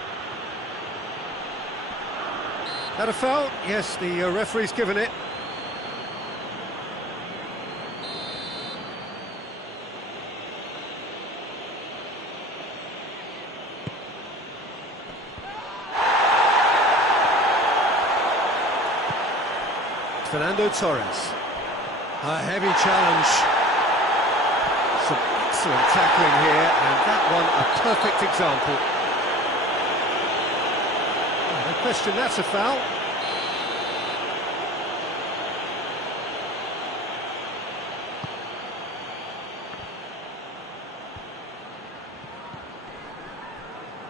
That a foul? Yes, the referee's given it. Fernando Torres. A heavy challenge. Some excellent tackling here, and that one a perfect example. No question, that's a foul.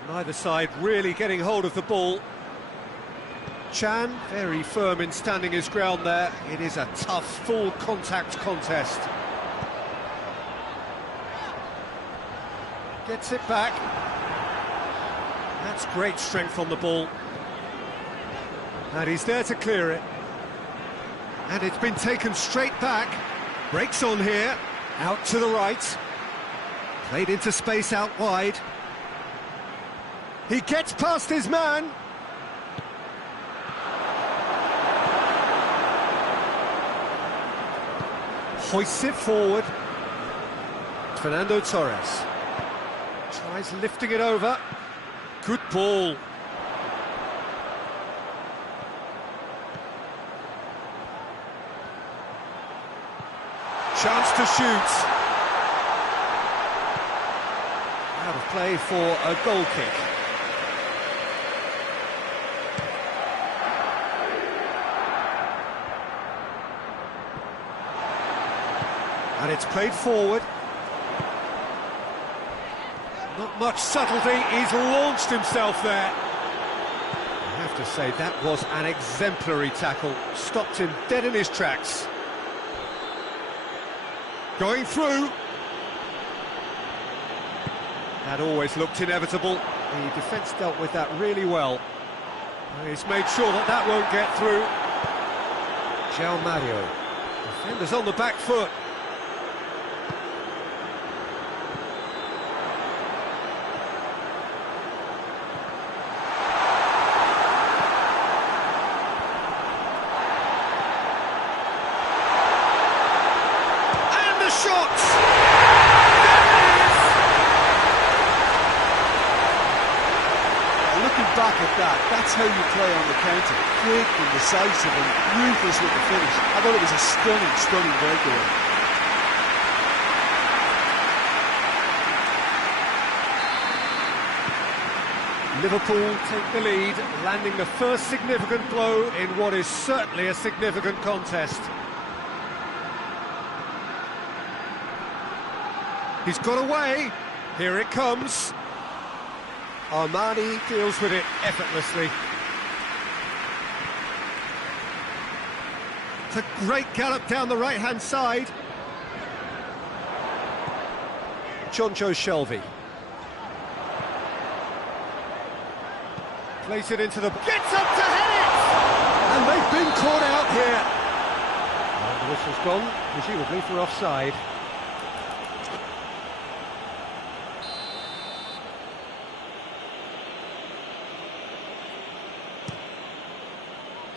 Neither side really getting hold of the ball. Chan, very firm in standing his ground there. It is a tough, full contact contest. Gets it back. That's great strength on the ball. And he's there to clear it. And it's been taken straight back. Breaks on here. Out to the right. Played into space out wide. He gets past his man. Hoists it forward. Fernando Torres. Tries lifting it over. Good ball. Chance to shoot. Out of play for a goal kick. And it's played forward. Not much subtlety, he's launched himself there. I have to say, that was an exemplary tackle. Stopped him dead in his tracks. Going through. That always looked inevitable. The defence dealt with that really well. He's made sure that that won't get through. João Mario. Defenders on the back foot. looking back at that, that's how you play on the counter. Quick and decisive and ruthless with the finish. I thought it was a stunning, stunning breakaway. Liverpool take the lead, landing the first significant blow in what is certainly a significant contest. He's got away. Here it comes. Armani deals with it effortlessly. It's a great gallop down the right-hand side. Jonjo Shelvey. Plays it into the... Gets up to head it! And they've been caught out here. And the whistle's gone, presumably for offside.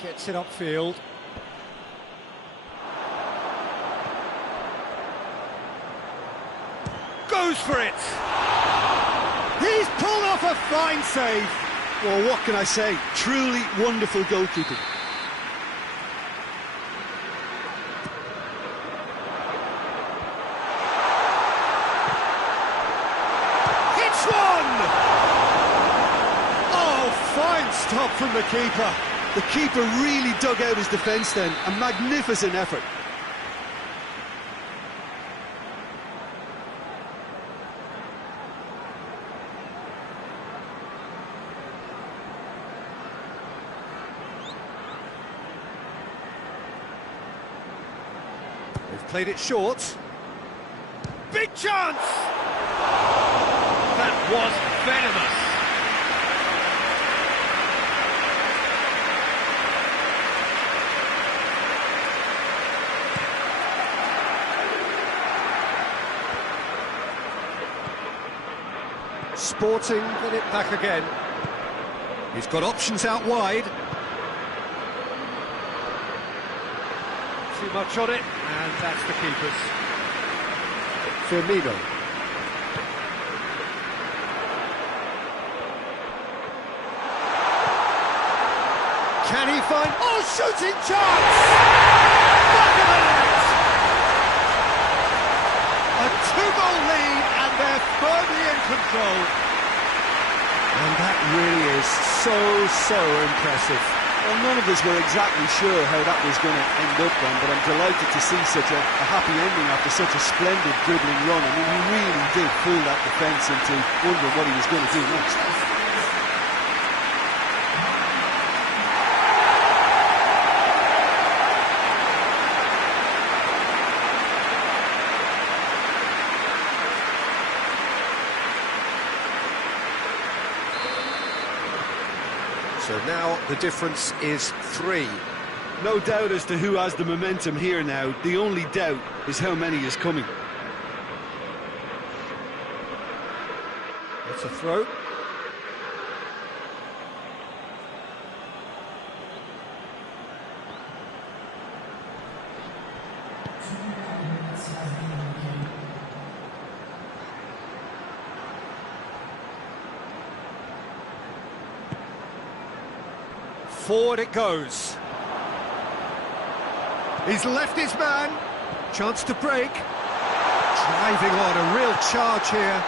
Gets it upfield. Goes for it! He's pulled off a fine save! Well, what can I say? Truly wonderful goalkeeping. Hits one! Oh, fine stop from the keeper. The keeper really dug out his defence then. A magnificent effort. They've played it short. Big chance! That was venomous. Sporting get it back again. He's got options out wide. Too much on it, and that's the keeper's. Firmino. Can he find... Oh, shooting chance! Back of the net! A two-goal lead, and they're firmly in control. And that really is so impressive. Well, none of us were exactly sure how that was going to end up then, but I'm delighted to see such a happy ending after such a splendid dribbling run. I mean, he really did fool that defence into wondering what he was going to do next. So now the difference is 3. No doubt as to who has the momentum here now. The only doubt is how many is coming. It's a throw. Forward it goes. He's left his man. Chance to break. Driving on, a real charge here.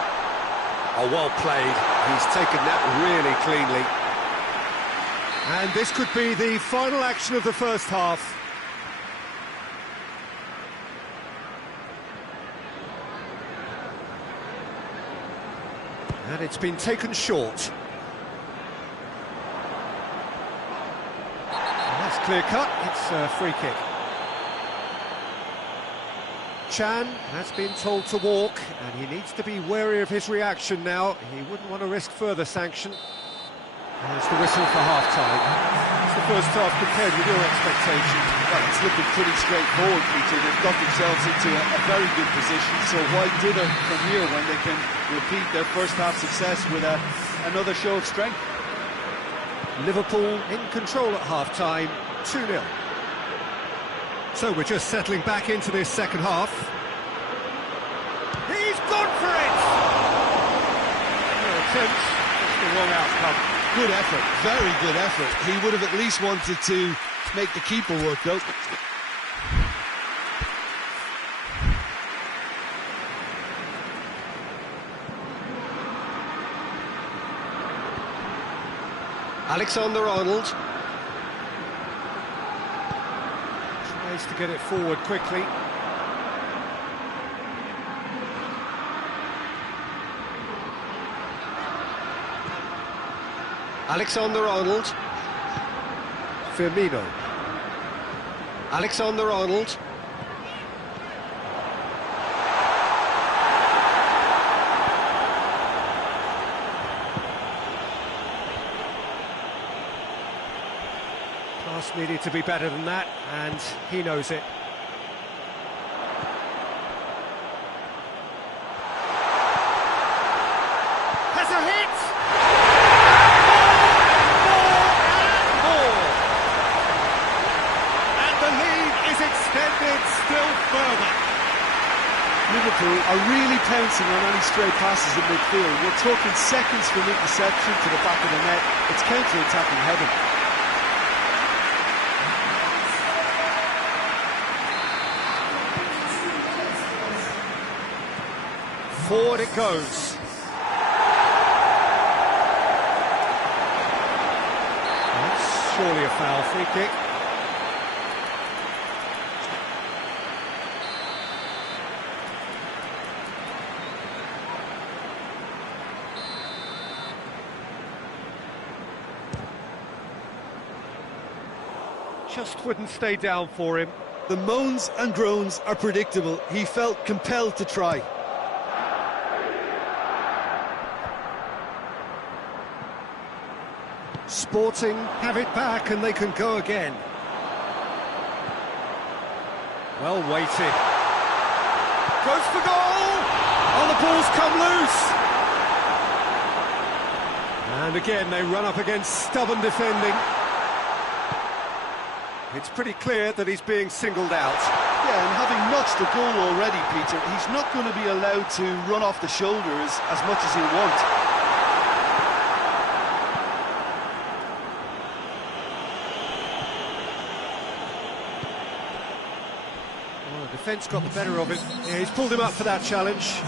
Oh, well played. He's taken that really cleanly. And this could be the final action of the first half. And it's been taken short. Clear cut, it's a free kick. Chan has been told to walk, and he needs to be wary of his reaction now. He wouldn't want to risk further sanction. There's the whistle for half-time. It's the first half compared with your expectations. Well, it's looking pretty straightforward, Peter. They've got themselves into a very good position, so why dither from here when they can repeat their first half success with another show of strength? Liverpool in control at half-time, 2-0. So we're just settling back into this second half. He's gone for it! No attempt, just the wrong outcome. Good effort, very good effort. He would have at least wanted to make the keeper work, though. Alexander-Arnold tries to get it forward quickly. Alexander-Arnold. Firmino. Alexander-Arnold. Pass needed to be better than that, and he knows it. Has a hit! Extended still further. Liverpool are really pouncing on any stray passes in midfield. We're talking seconds from interception to the back of the net. It's counter-attacking heaven. Forward it goes. That's surely a foul. Free kick. Just wouldn't stay down for him. The moans and groans are predictable. He felt compelled to try. Sporting have it back and they can go again. Well weighted. Goes for goal! Oh, the ball's come loose! And again they run up against stubborn defending. It's pretty clear that he's being singled out. Yeah, and having notched the goal already, Peter, he's not going to be allowed to run off the shoulders as much as he'll want. Well, the defence got the better of him. Yeah, he's pulled him up for that challenge.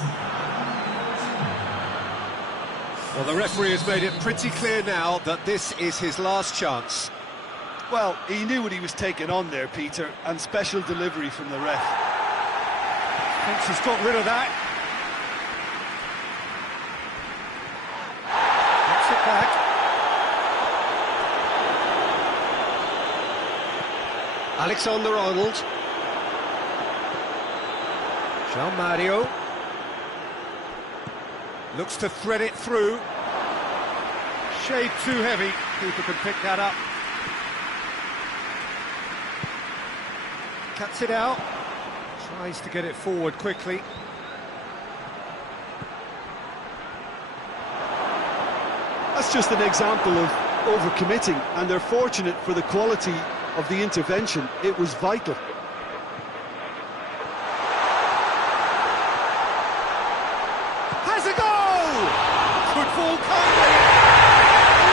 Well, the referee has made it pretty clear now that this is his last chance. Well, he knew what he was taking on there, Peter, and special delivery from the ref. Thinks he's got rid of that. Gets it back. Alexander-Arnold. João Mario. Looks to thread it through. Shade too heavy. Keeper can pick that up. Cuts it out, tries to get it forward quickly. That's just an example of overcommitting, and they're fortunate for the quality of the intervention. It was vital. Has a goal! Could fall kindly.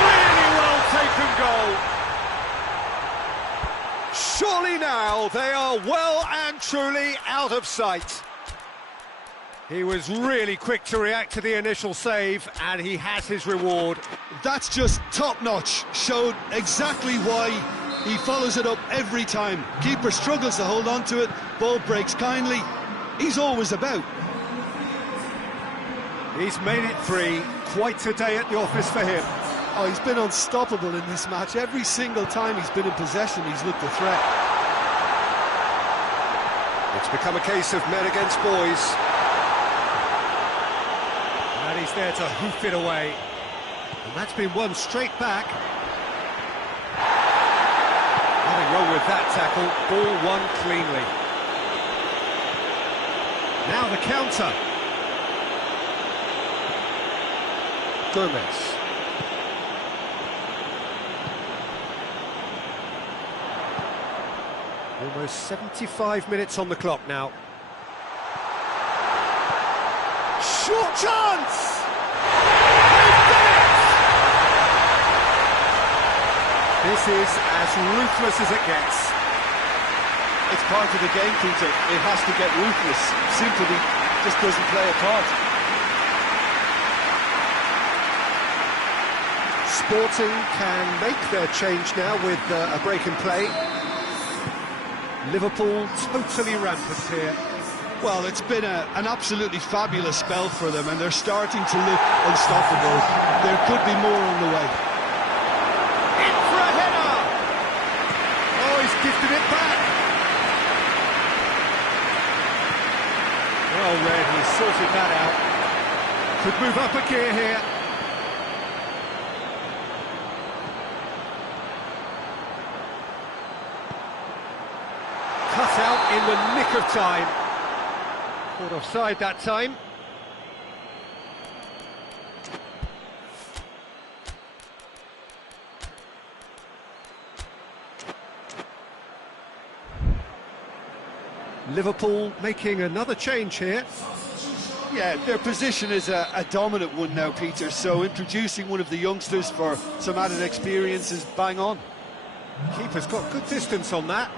Really well taken goal. Surely now they are well and truly out of sight. He was really quick to react to the initial save, and he has his reward. That's just top-notch. Showed exactly why he follows it up every time. Keeper struggles to hold on to it, ball breaks kindly. He's always about. He's made it 3. Quite a day at the office for him. Oh, he's been unstoppable in this match. Every single time he's been in possession, he's looked a threat. It's become a case of men against boys. And he's there to hoof it away. And that's been won straight back. Nothing wrong with that tackle. Ball won cleanly. Now the counter. Gomez. Almost 75 minutes on the clock now. Short chance! They've done it! This is as ruthless as it gets. It's part of the game, Peter. It has to get ruthless. Simply just doesn't play a part. Sporting can make their change now with a break in play. Liverpool totally rampant here. Well, it's been an absolutely fabulous spell for them, and they're starting to look unstoppable. There could be more on the way. In for a header! Oh, he's gifted it back. Well read, he's sorted that out. Could move up a gear here. Cut out in the nick of time. Caught offside that time. Liverpool making another change here. Yeah, their position is a dominant one now, Peter, so introducing one of the youngsters for some added experience is bang on. Keeper's got good distance on that.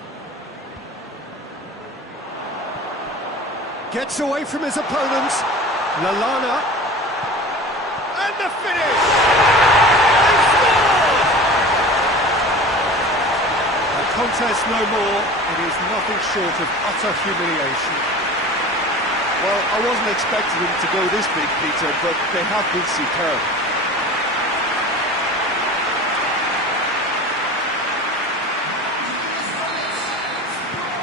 Gets away from his opponents. Lallana. And the finish! They score! A contest no more. It is nothing short of utter humiliation. Well, I wasn't expecting them to go this big, Peter, but they have been superb.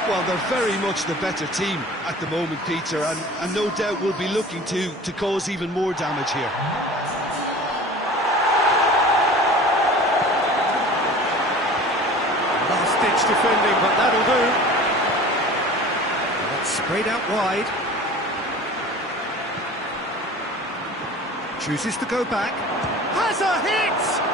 Well, they're very much the better team at the moment, Peter, and no doubt will be looking to cause even more damage here. Last-ditch defending, but that'll do. That's sprayed out wide. Chooses to go back. Has a hit!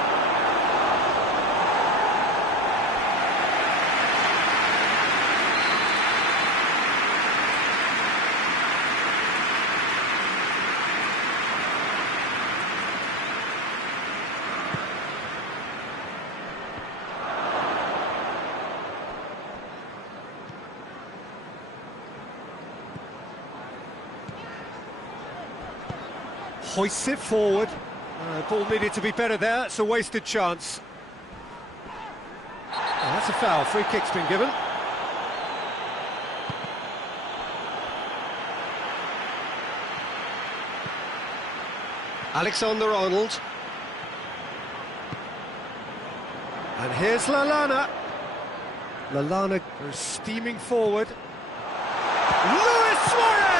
Hoists it forward. Ball needed to be better there. It's a wasted chance. Oh, that's a foul. Free kick's been given. Alexander-Arnold. And here's Lallana. Lallana goes steaming forward. Luis Suarez!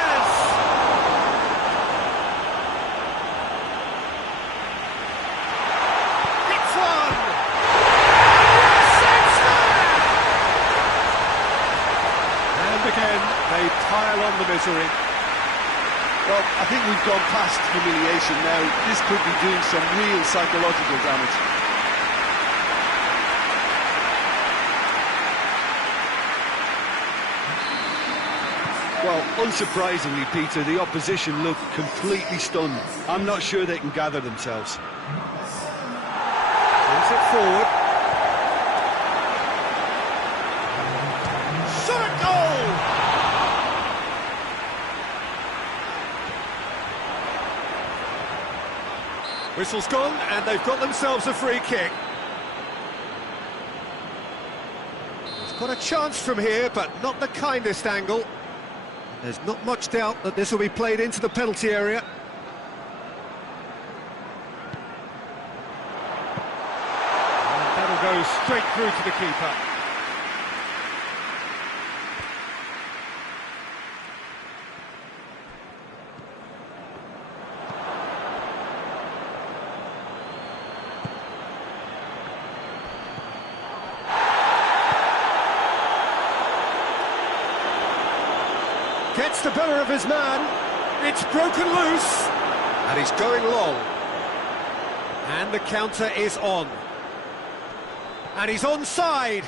Again, they pile on the misery. Well, I think we've gone past humiliation now. This could be doing some real psychological damage. Well, unsurprisingly, Peter, the opposition look completely stunned. I'm not sure they can gather themselves. Brings it forward. Whistle's gone, and they've got themselves a free kick. He's got a chance from here, but not the kindest angle. There's not much doubt that this will be played into the penalty area. And that'll go straight through to the keeper. Gets the better of his man. It's broken loose. And he's going long. And the counter is on. And he's onside.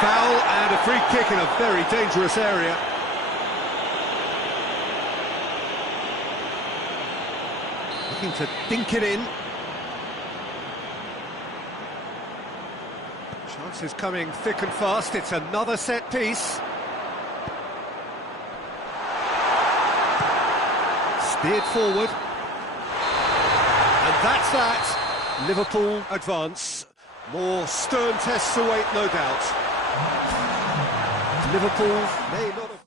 Foul and a free kick in a very dangerous area. Looking to dink it in. Chances coming thick and fast. It's another set piece. Steered forward. And that's that. Liverpool advance. More stern tests await, no doubt. Liverpool may not have...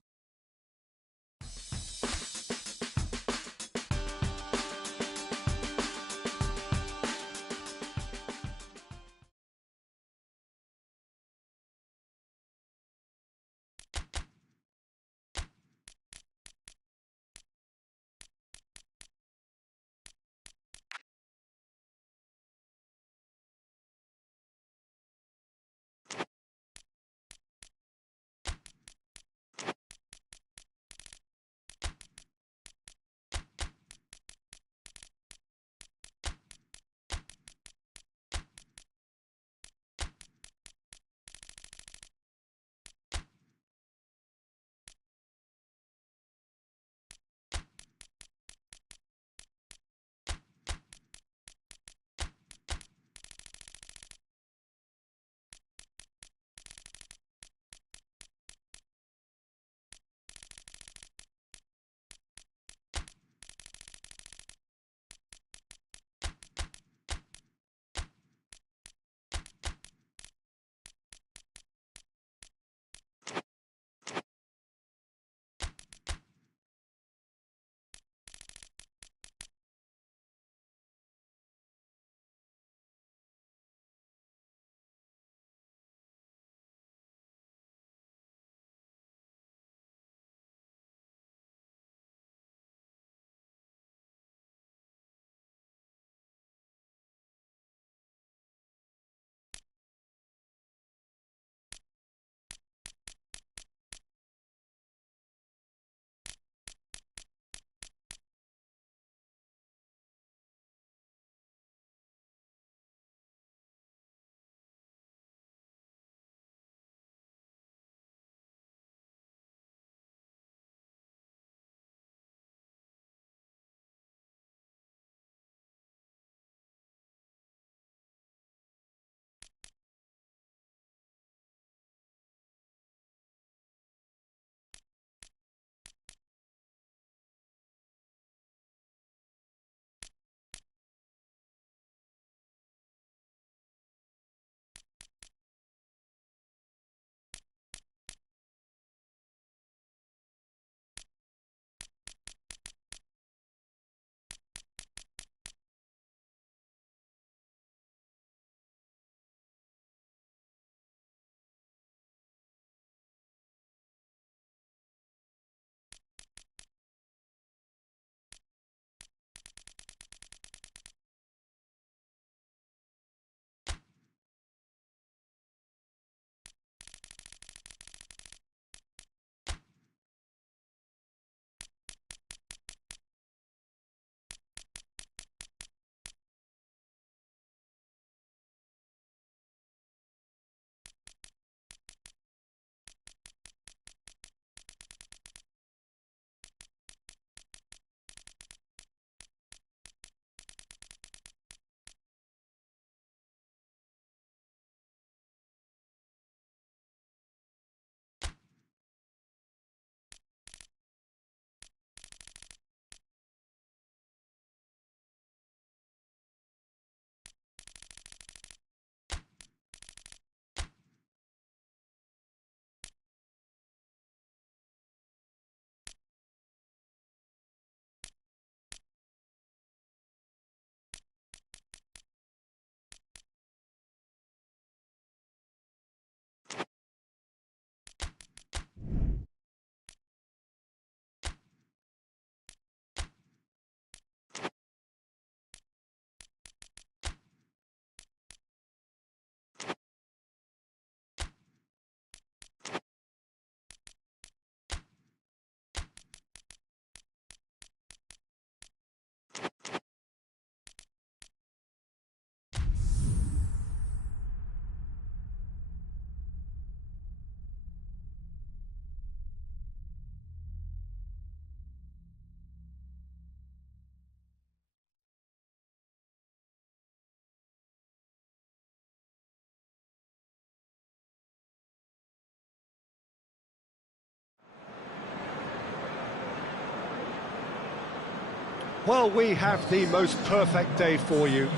Well, we have the most perfect day for you.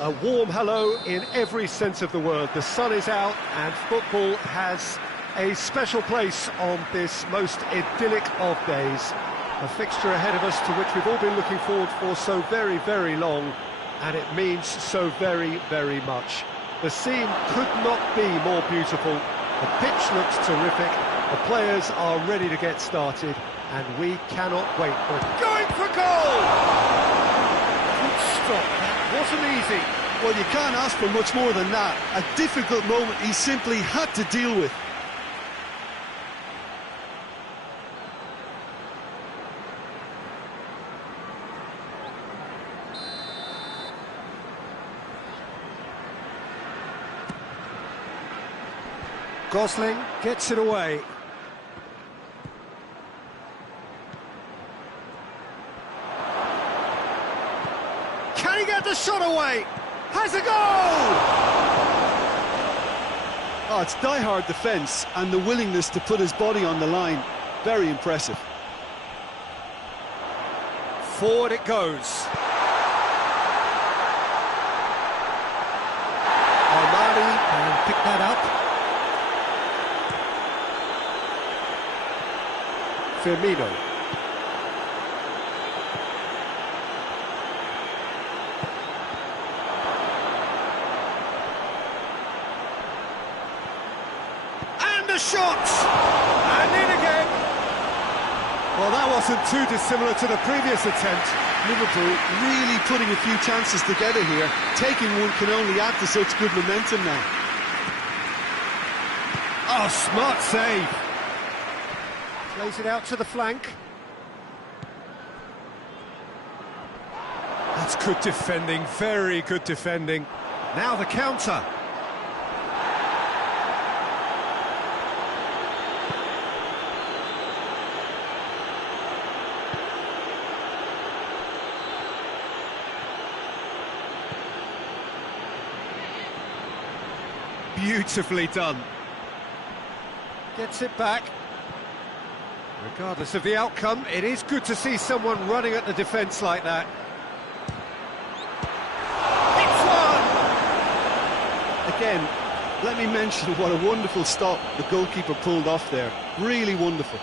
A warm hello in every sense of the word. The sun is out and football has a special place on this most idyllic of days. A fixture ahead of us to which we've all been looking forward for so very, very long, and it means so very, very much. The scene could not be more beautiful. The pitch looks terrific. The players are ready to get started, and we cannot wait. We're going for goal! Good stop. That wasn't easy. Well, you can't ask for much more than that. A difficult moment he simply had to deal with. Gosling gets it away. Can he get the shot away? Has a goal! Oh, it's die-hard defence and the willingness to put his body on the line. Very impressive. Forward it goes. Armani can pick that up. Firmino. And the shot! And in again! Well, that wasn't too dissimilar to the previous attempt. Liverpool really putting a few chances together here. Taking one can only add to such good momentum now. Oh, smart save. Plays it out to the flank. That's good defending, very good defending. Now the counter. Beautifully done. Gets it back. Regardless of the outcome, it is good to see someone running at the defence like that. It's one! Again, let me mention what a wonderful stop the goalkeeper pulled off there. Really wonderful.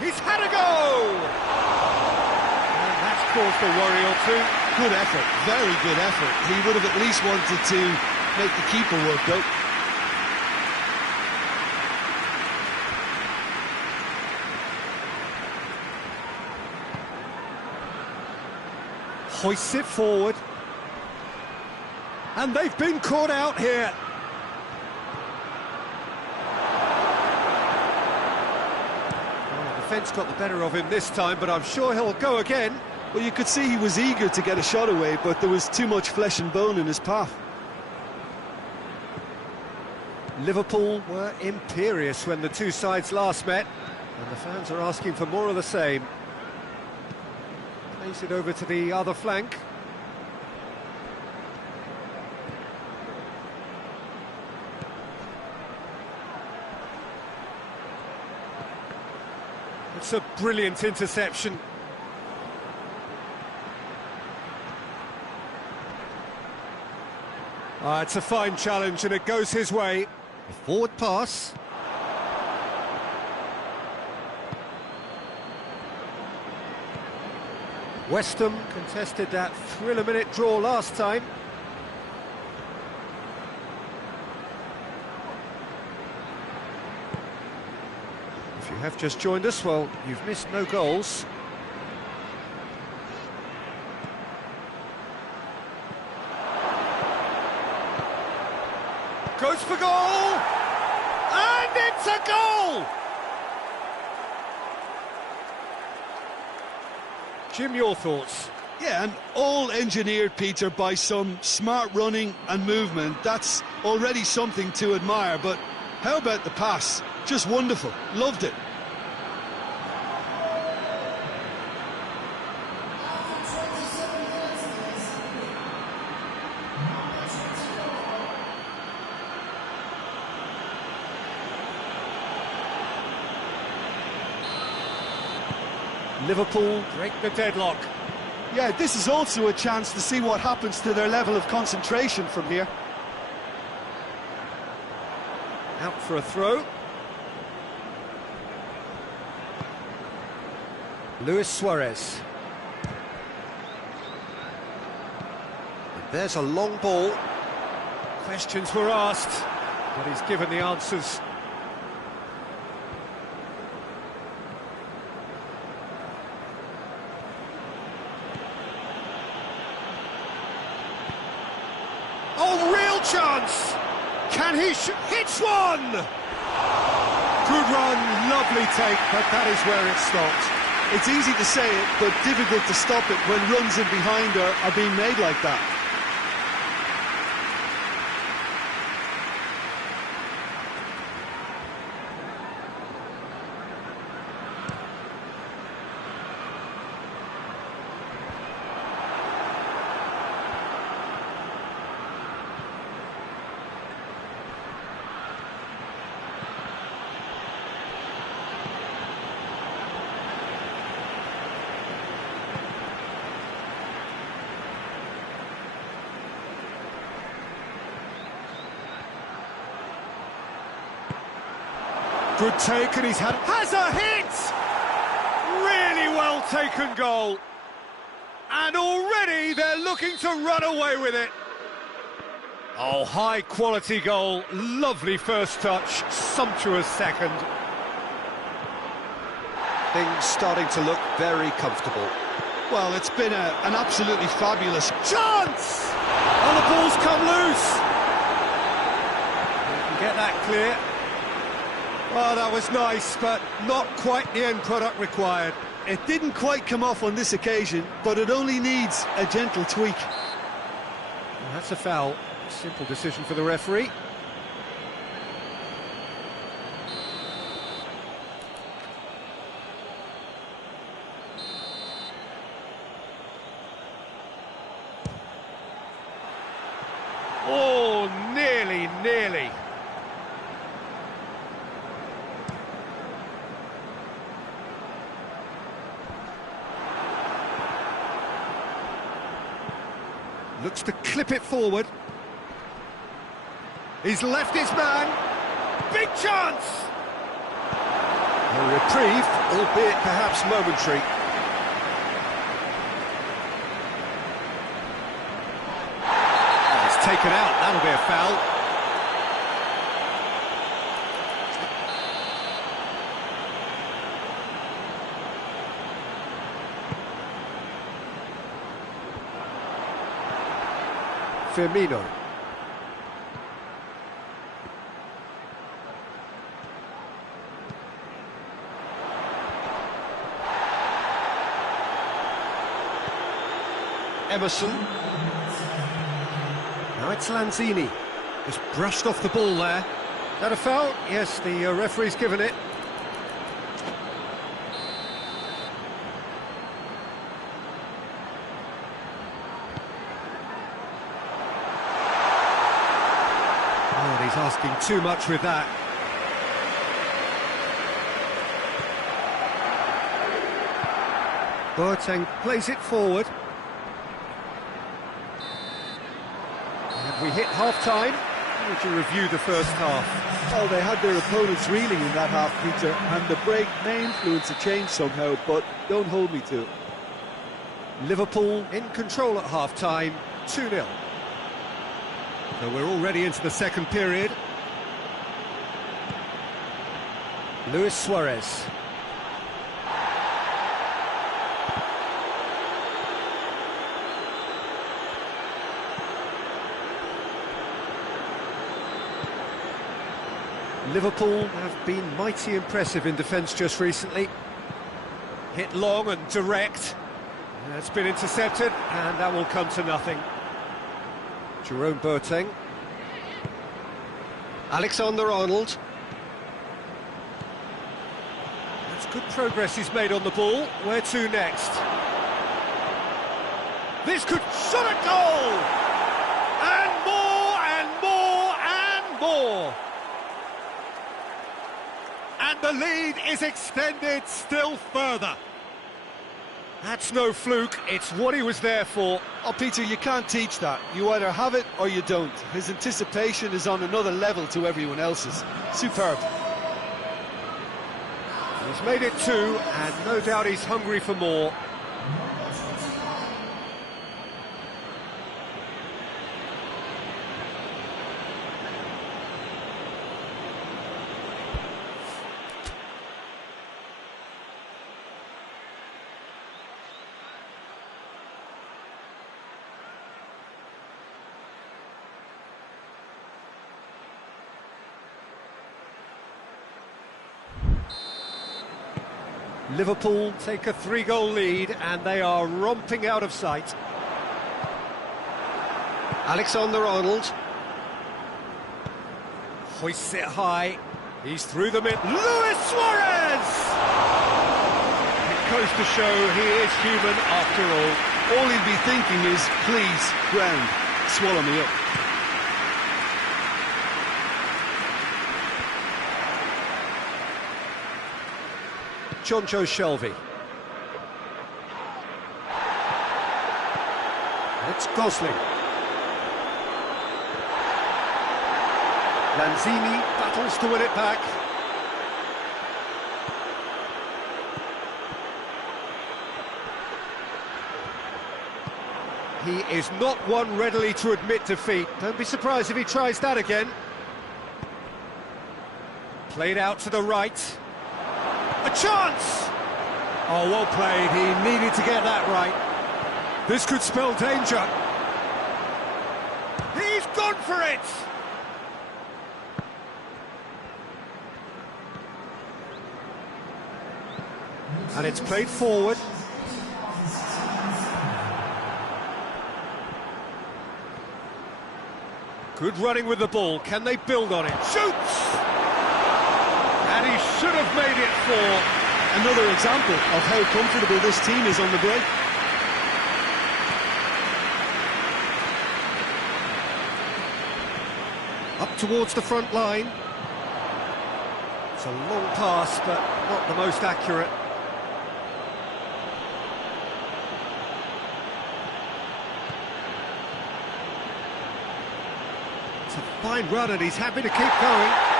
He's had a go! And that's caused a worry or two. Good effort, very good effort. He would have at least wanted to make the keeper work, though. Hoists it forward. And they've been caught out here. Defence got the better of him this time, but I'm sure he'll go again. Well, you could see he was eager to get a shot away, but there was too much flesh and bone in his path. Liverpool were imperious when the two sides last met, and the fans are asking for more of the same. Plays it over to the other flank. It's a brilliant interception. It's a fine challenge and it goes his way. A forward pass. West Ham contested that thriller-minute draw last time. If you have just joined us, well, you've missed no goals. Goes for goal! And it's a goal! Jim, your thoughts? Yeah, and all engineered, Peter, by some smart running and movement. That's already something to admire, but how about the pass? Just wonderful. Loved it. Liverpool break the deadlock. Yeah, this is also a chance to see what happens to their level of concentration from here. Out for a throw. Luis Suarez. And there's a long ball. Questions were asked, but he's given the answers. Oh, real chance! Can he hits one! Good run, lovely take, but that is where it stopped. It's easy to say it, but difficult to stop it when runs in behind are being made like that. Good take, and has a hit! Really well taken goal. And already they're looking to run away with it. Oh, high quality goal, lovely first touch, sumptuous second. Things starting to look very comfortable. Well, it's been an absolutely fabulous Chance! And the ball's come loose. You can get that clear. Oh, that was nice, but not quite the end product required. It didn't quite come off on this occasion, but it only needs a gentle tweak. Well, that's a foul. Simple decision for the referee. Oh, nearly. Looks to clip it forward. He's left his man. Big chance! A reprieve, albeit perhaps momentary. Oh, it's taken out, that'll be a foul. Firmino. Emerson. Now it's Lanzini. Just brushed off the ball there. Is that a foul? Yes, the referee's given it. Oh, he's asking too much with that. Boateng plays it forward. We hit half-time. How would you review the first half? Well, they had their opponents reeling in that half, Peter, and the break may influence a change somehow, but don't hold me to it. Liverpool in control at half-time, 2-0. So we're already into the second period. Luis Suarez. Liverpool have been mighty impressive in defence just recently. Hit long and direct. It's been intercepted, and that will come to nothing. Jerome Boateng. Alexander-Arnold. That's good progress he's made on the ball. Where to next? This could shot a goal! And more, and more, and more! And the lead is extended still further. That's no fluke, it's what he was there for. Oh, Peter, you can't teach that. You either have it or you don't. His anticipation is on another level to everyone else's. Superb. He's made it 2, and no doubt he's hungry for more. Liverpool take a 3-goal lead, and they are romping out of sight. Alexander-Arnold hoists it high. He's through the mid. Luis Suarez! It goes to show he is human after all. All he'll be thinking is, please, ground, swallow me up. Jonjo Shelvey. It's Gosling. Lanzini battles to win it back. He is not one readily to admit defeat. Don't be surprised if he tries that again. Played out to the right. A chance! Oh, well played. He needed to get that right. This could spell danger. He's gone for it! And it's played forward. Good running with the ball. Can they build on it? Shoots! And he should have made it 4. Another example of how comfortable this team is on the break. Up towards the front line. It's a long pass, but not the most accurate. It's a fine run, and he's happy to keep going.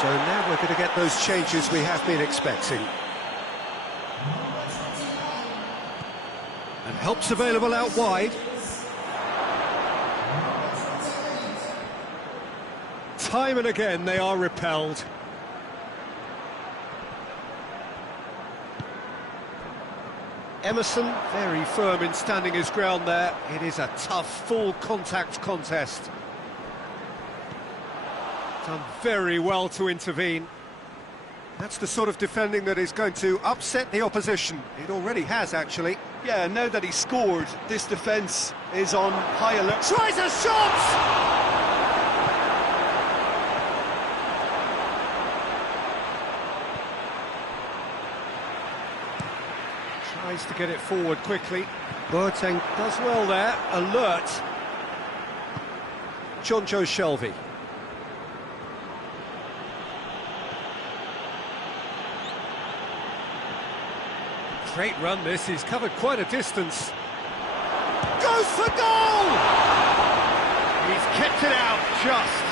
So now we're going to get those changes we have been expecting. And help's available out wide. Time and again they are repelled. Emerson, very firm in standing his ground there. It is a tough, full contact contest. Done very well to intervene. That's the sort of defending that is going to upset the opposition. It already has, actually. Yeah, now that he scored, this defence is on high alert. Tries a shot! Tries to get it forward quickly. Boateng does well there. Alert. Jonjo Shelvey. Great run this, he's covered quite a distance. Goes for goal! He's kept it out just.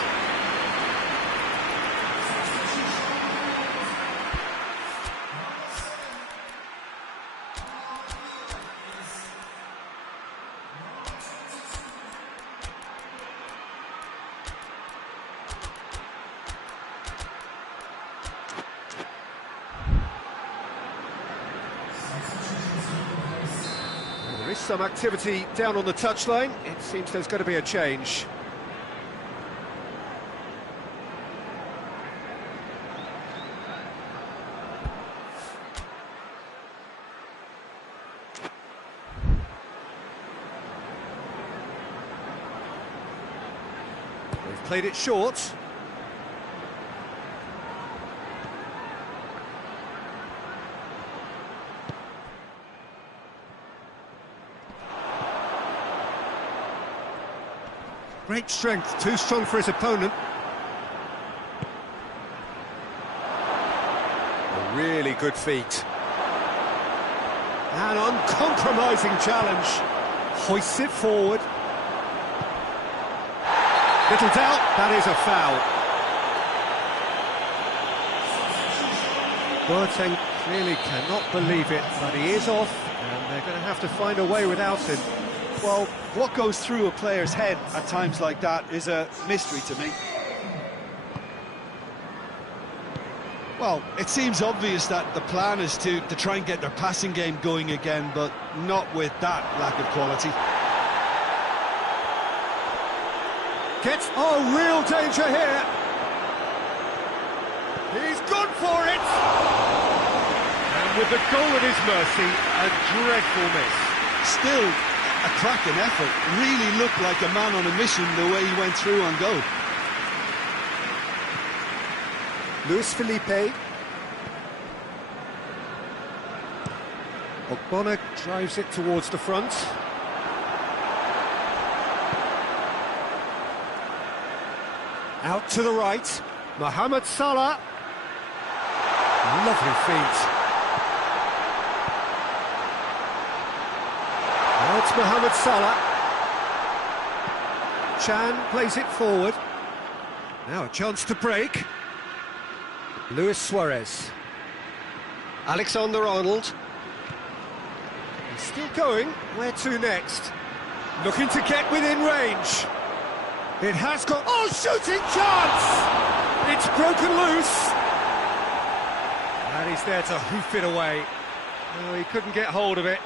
There is some activity down on the touchline. It seems there's going to be a change. They've played it short. Great strength, too strong for his opponent. A really good feat. An uncompromising challenge. Hoists it forward. Little doubt, that is a foul. Boateng clearly cannot believe it, but he is off, and they're going to have to find a way without him. Well, what goes through a player's head at times like that is a mystery to me. Well, it seems obvious that the plan is to try and get their passing game going again, but not with that lack of quality. Gets real danger here. He's gone for it. And with the goal at his mercy, a dreadful miss. Still a cracking effort. Really looked like a man on a mission the way he went through on goal. Luis Felipe. Ogbonna drives it towards the front. Out to the right. Mohamed Salah. Lovely feet. Now it's Mohamed Salah. Chan plays it forward. Now a chance to break. Luis Suarez. Alexander-Arnold. He's still going. Where to next? Looking to get within range. It has got... Oh, shooting chance! It's broken loose. And he's there to hoof it away. Oh, he couldn't get hold of it.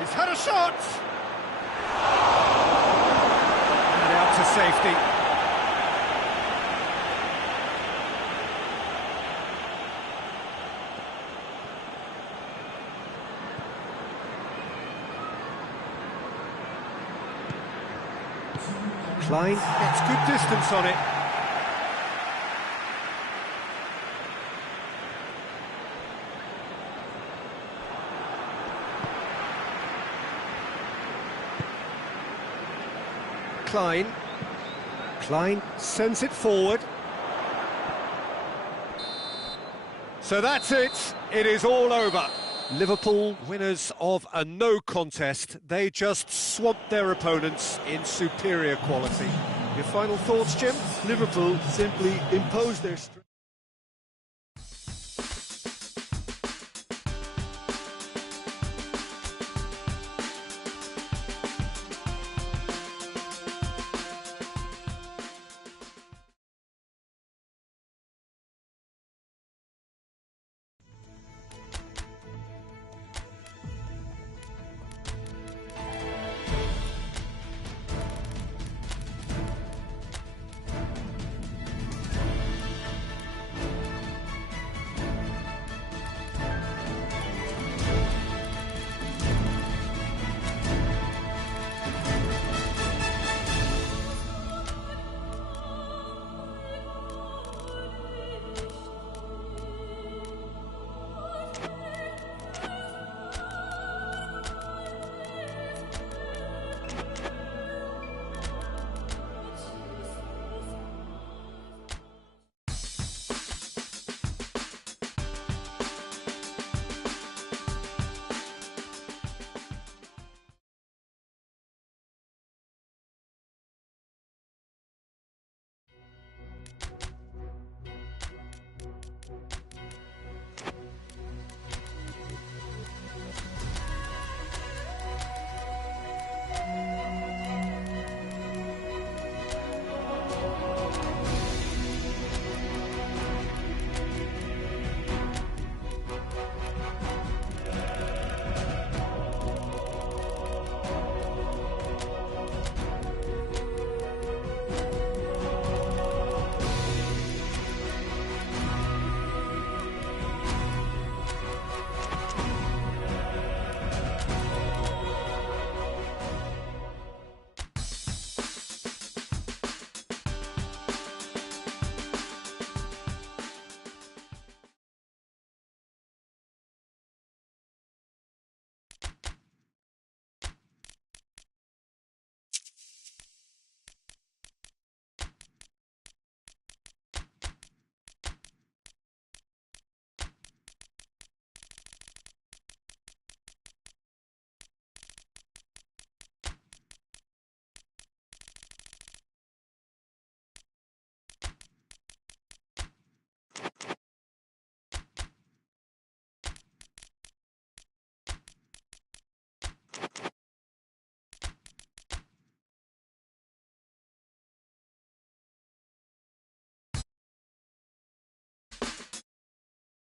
He's had a shot! To safety. Klein gets good distance on it. Klein sends it forward. So that's it. It is all over. Liverpool, winners of a no contest. They just swamped their opponents in superior quality. Your final thoughts, Jim? Liverpool simply imposed their...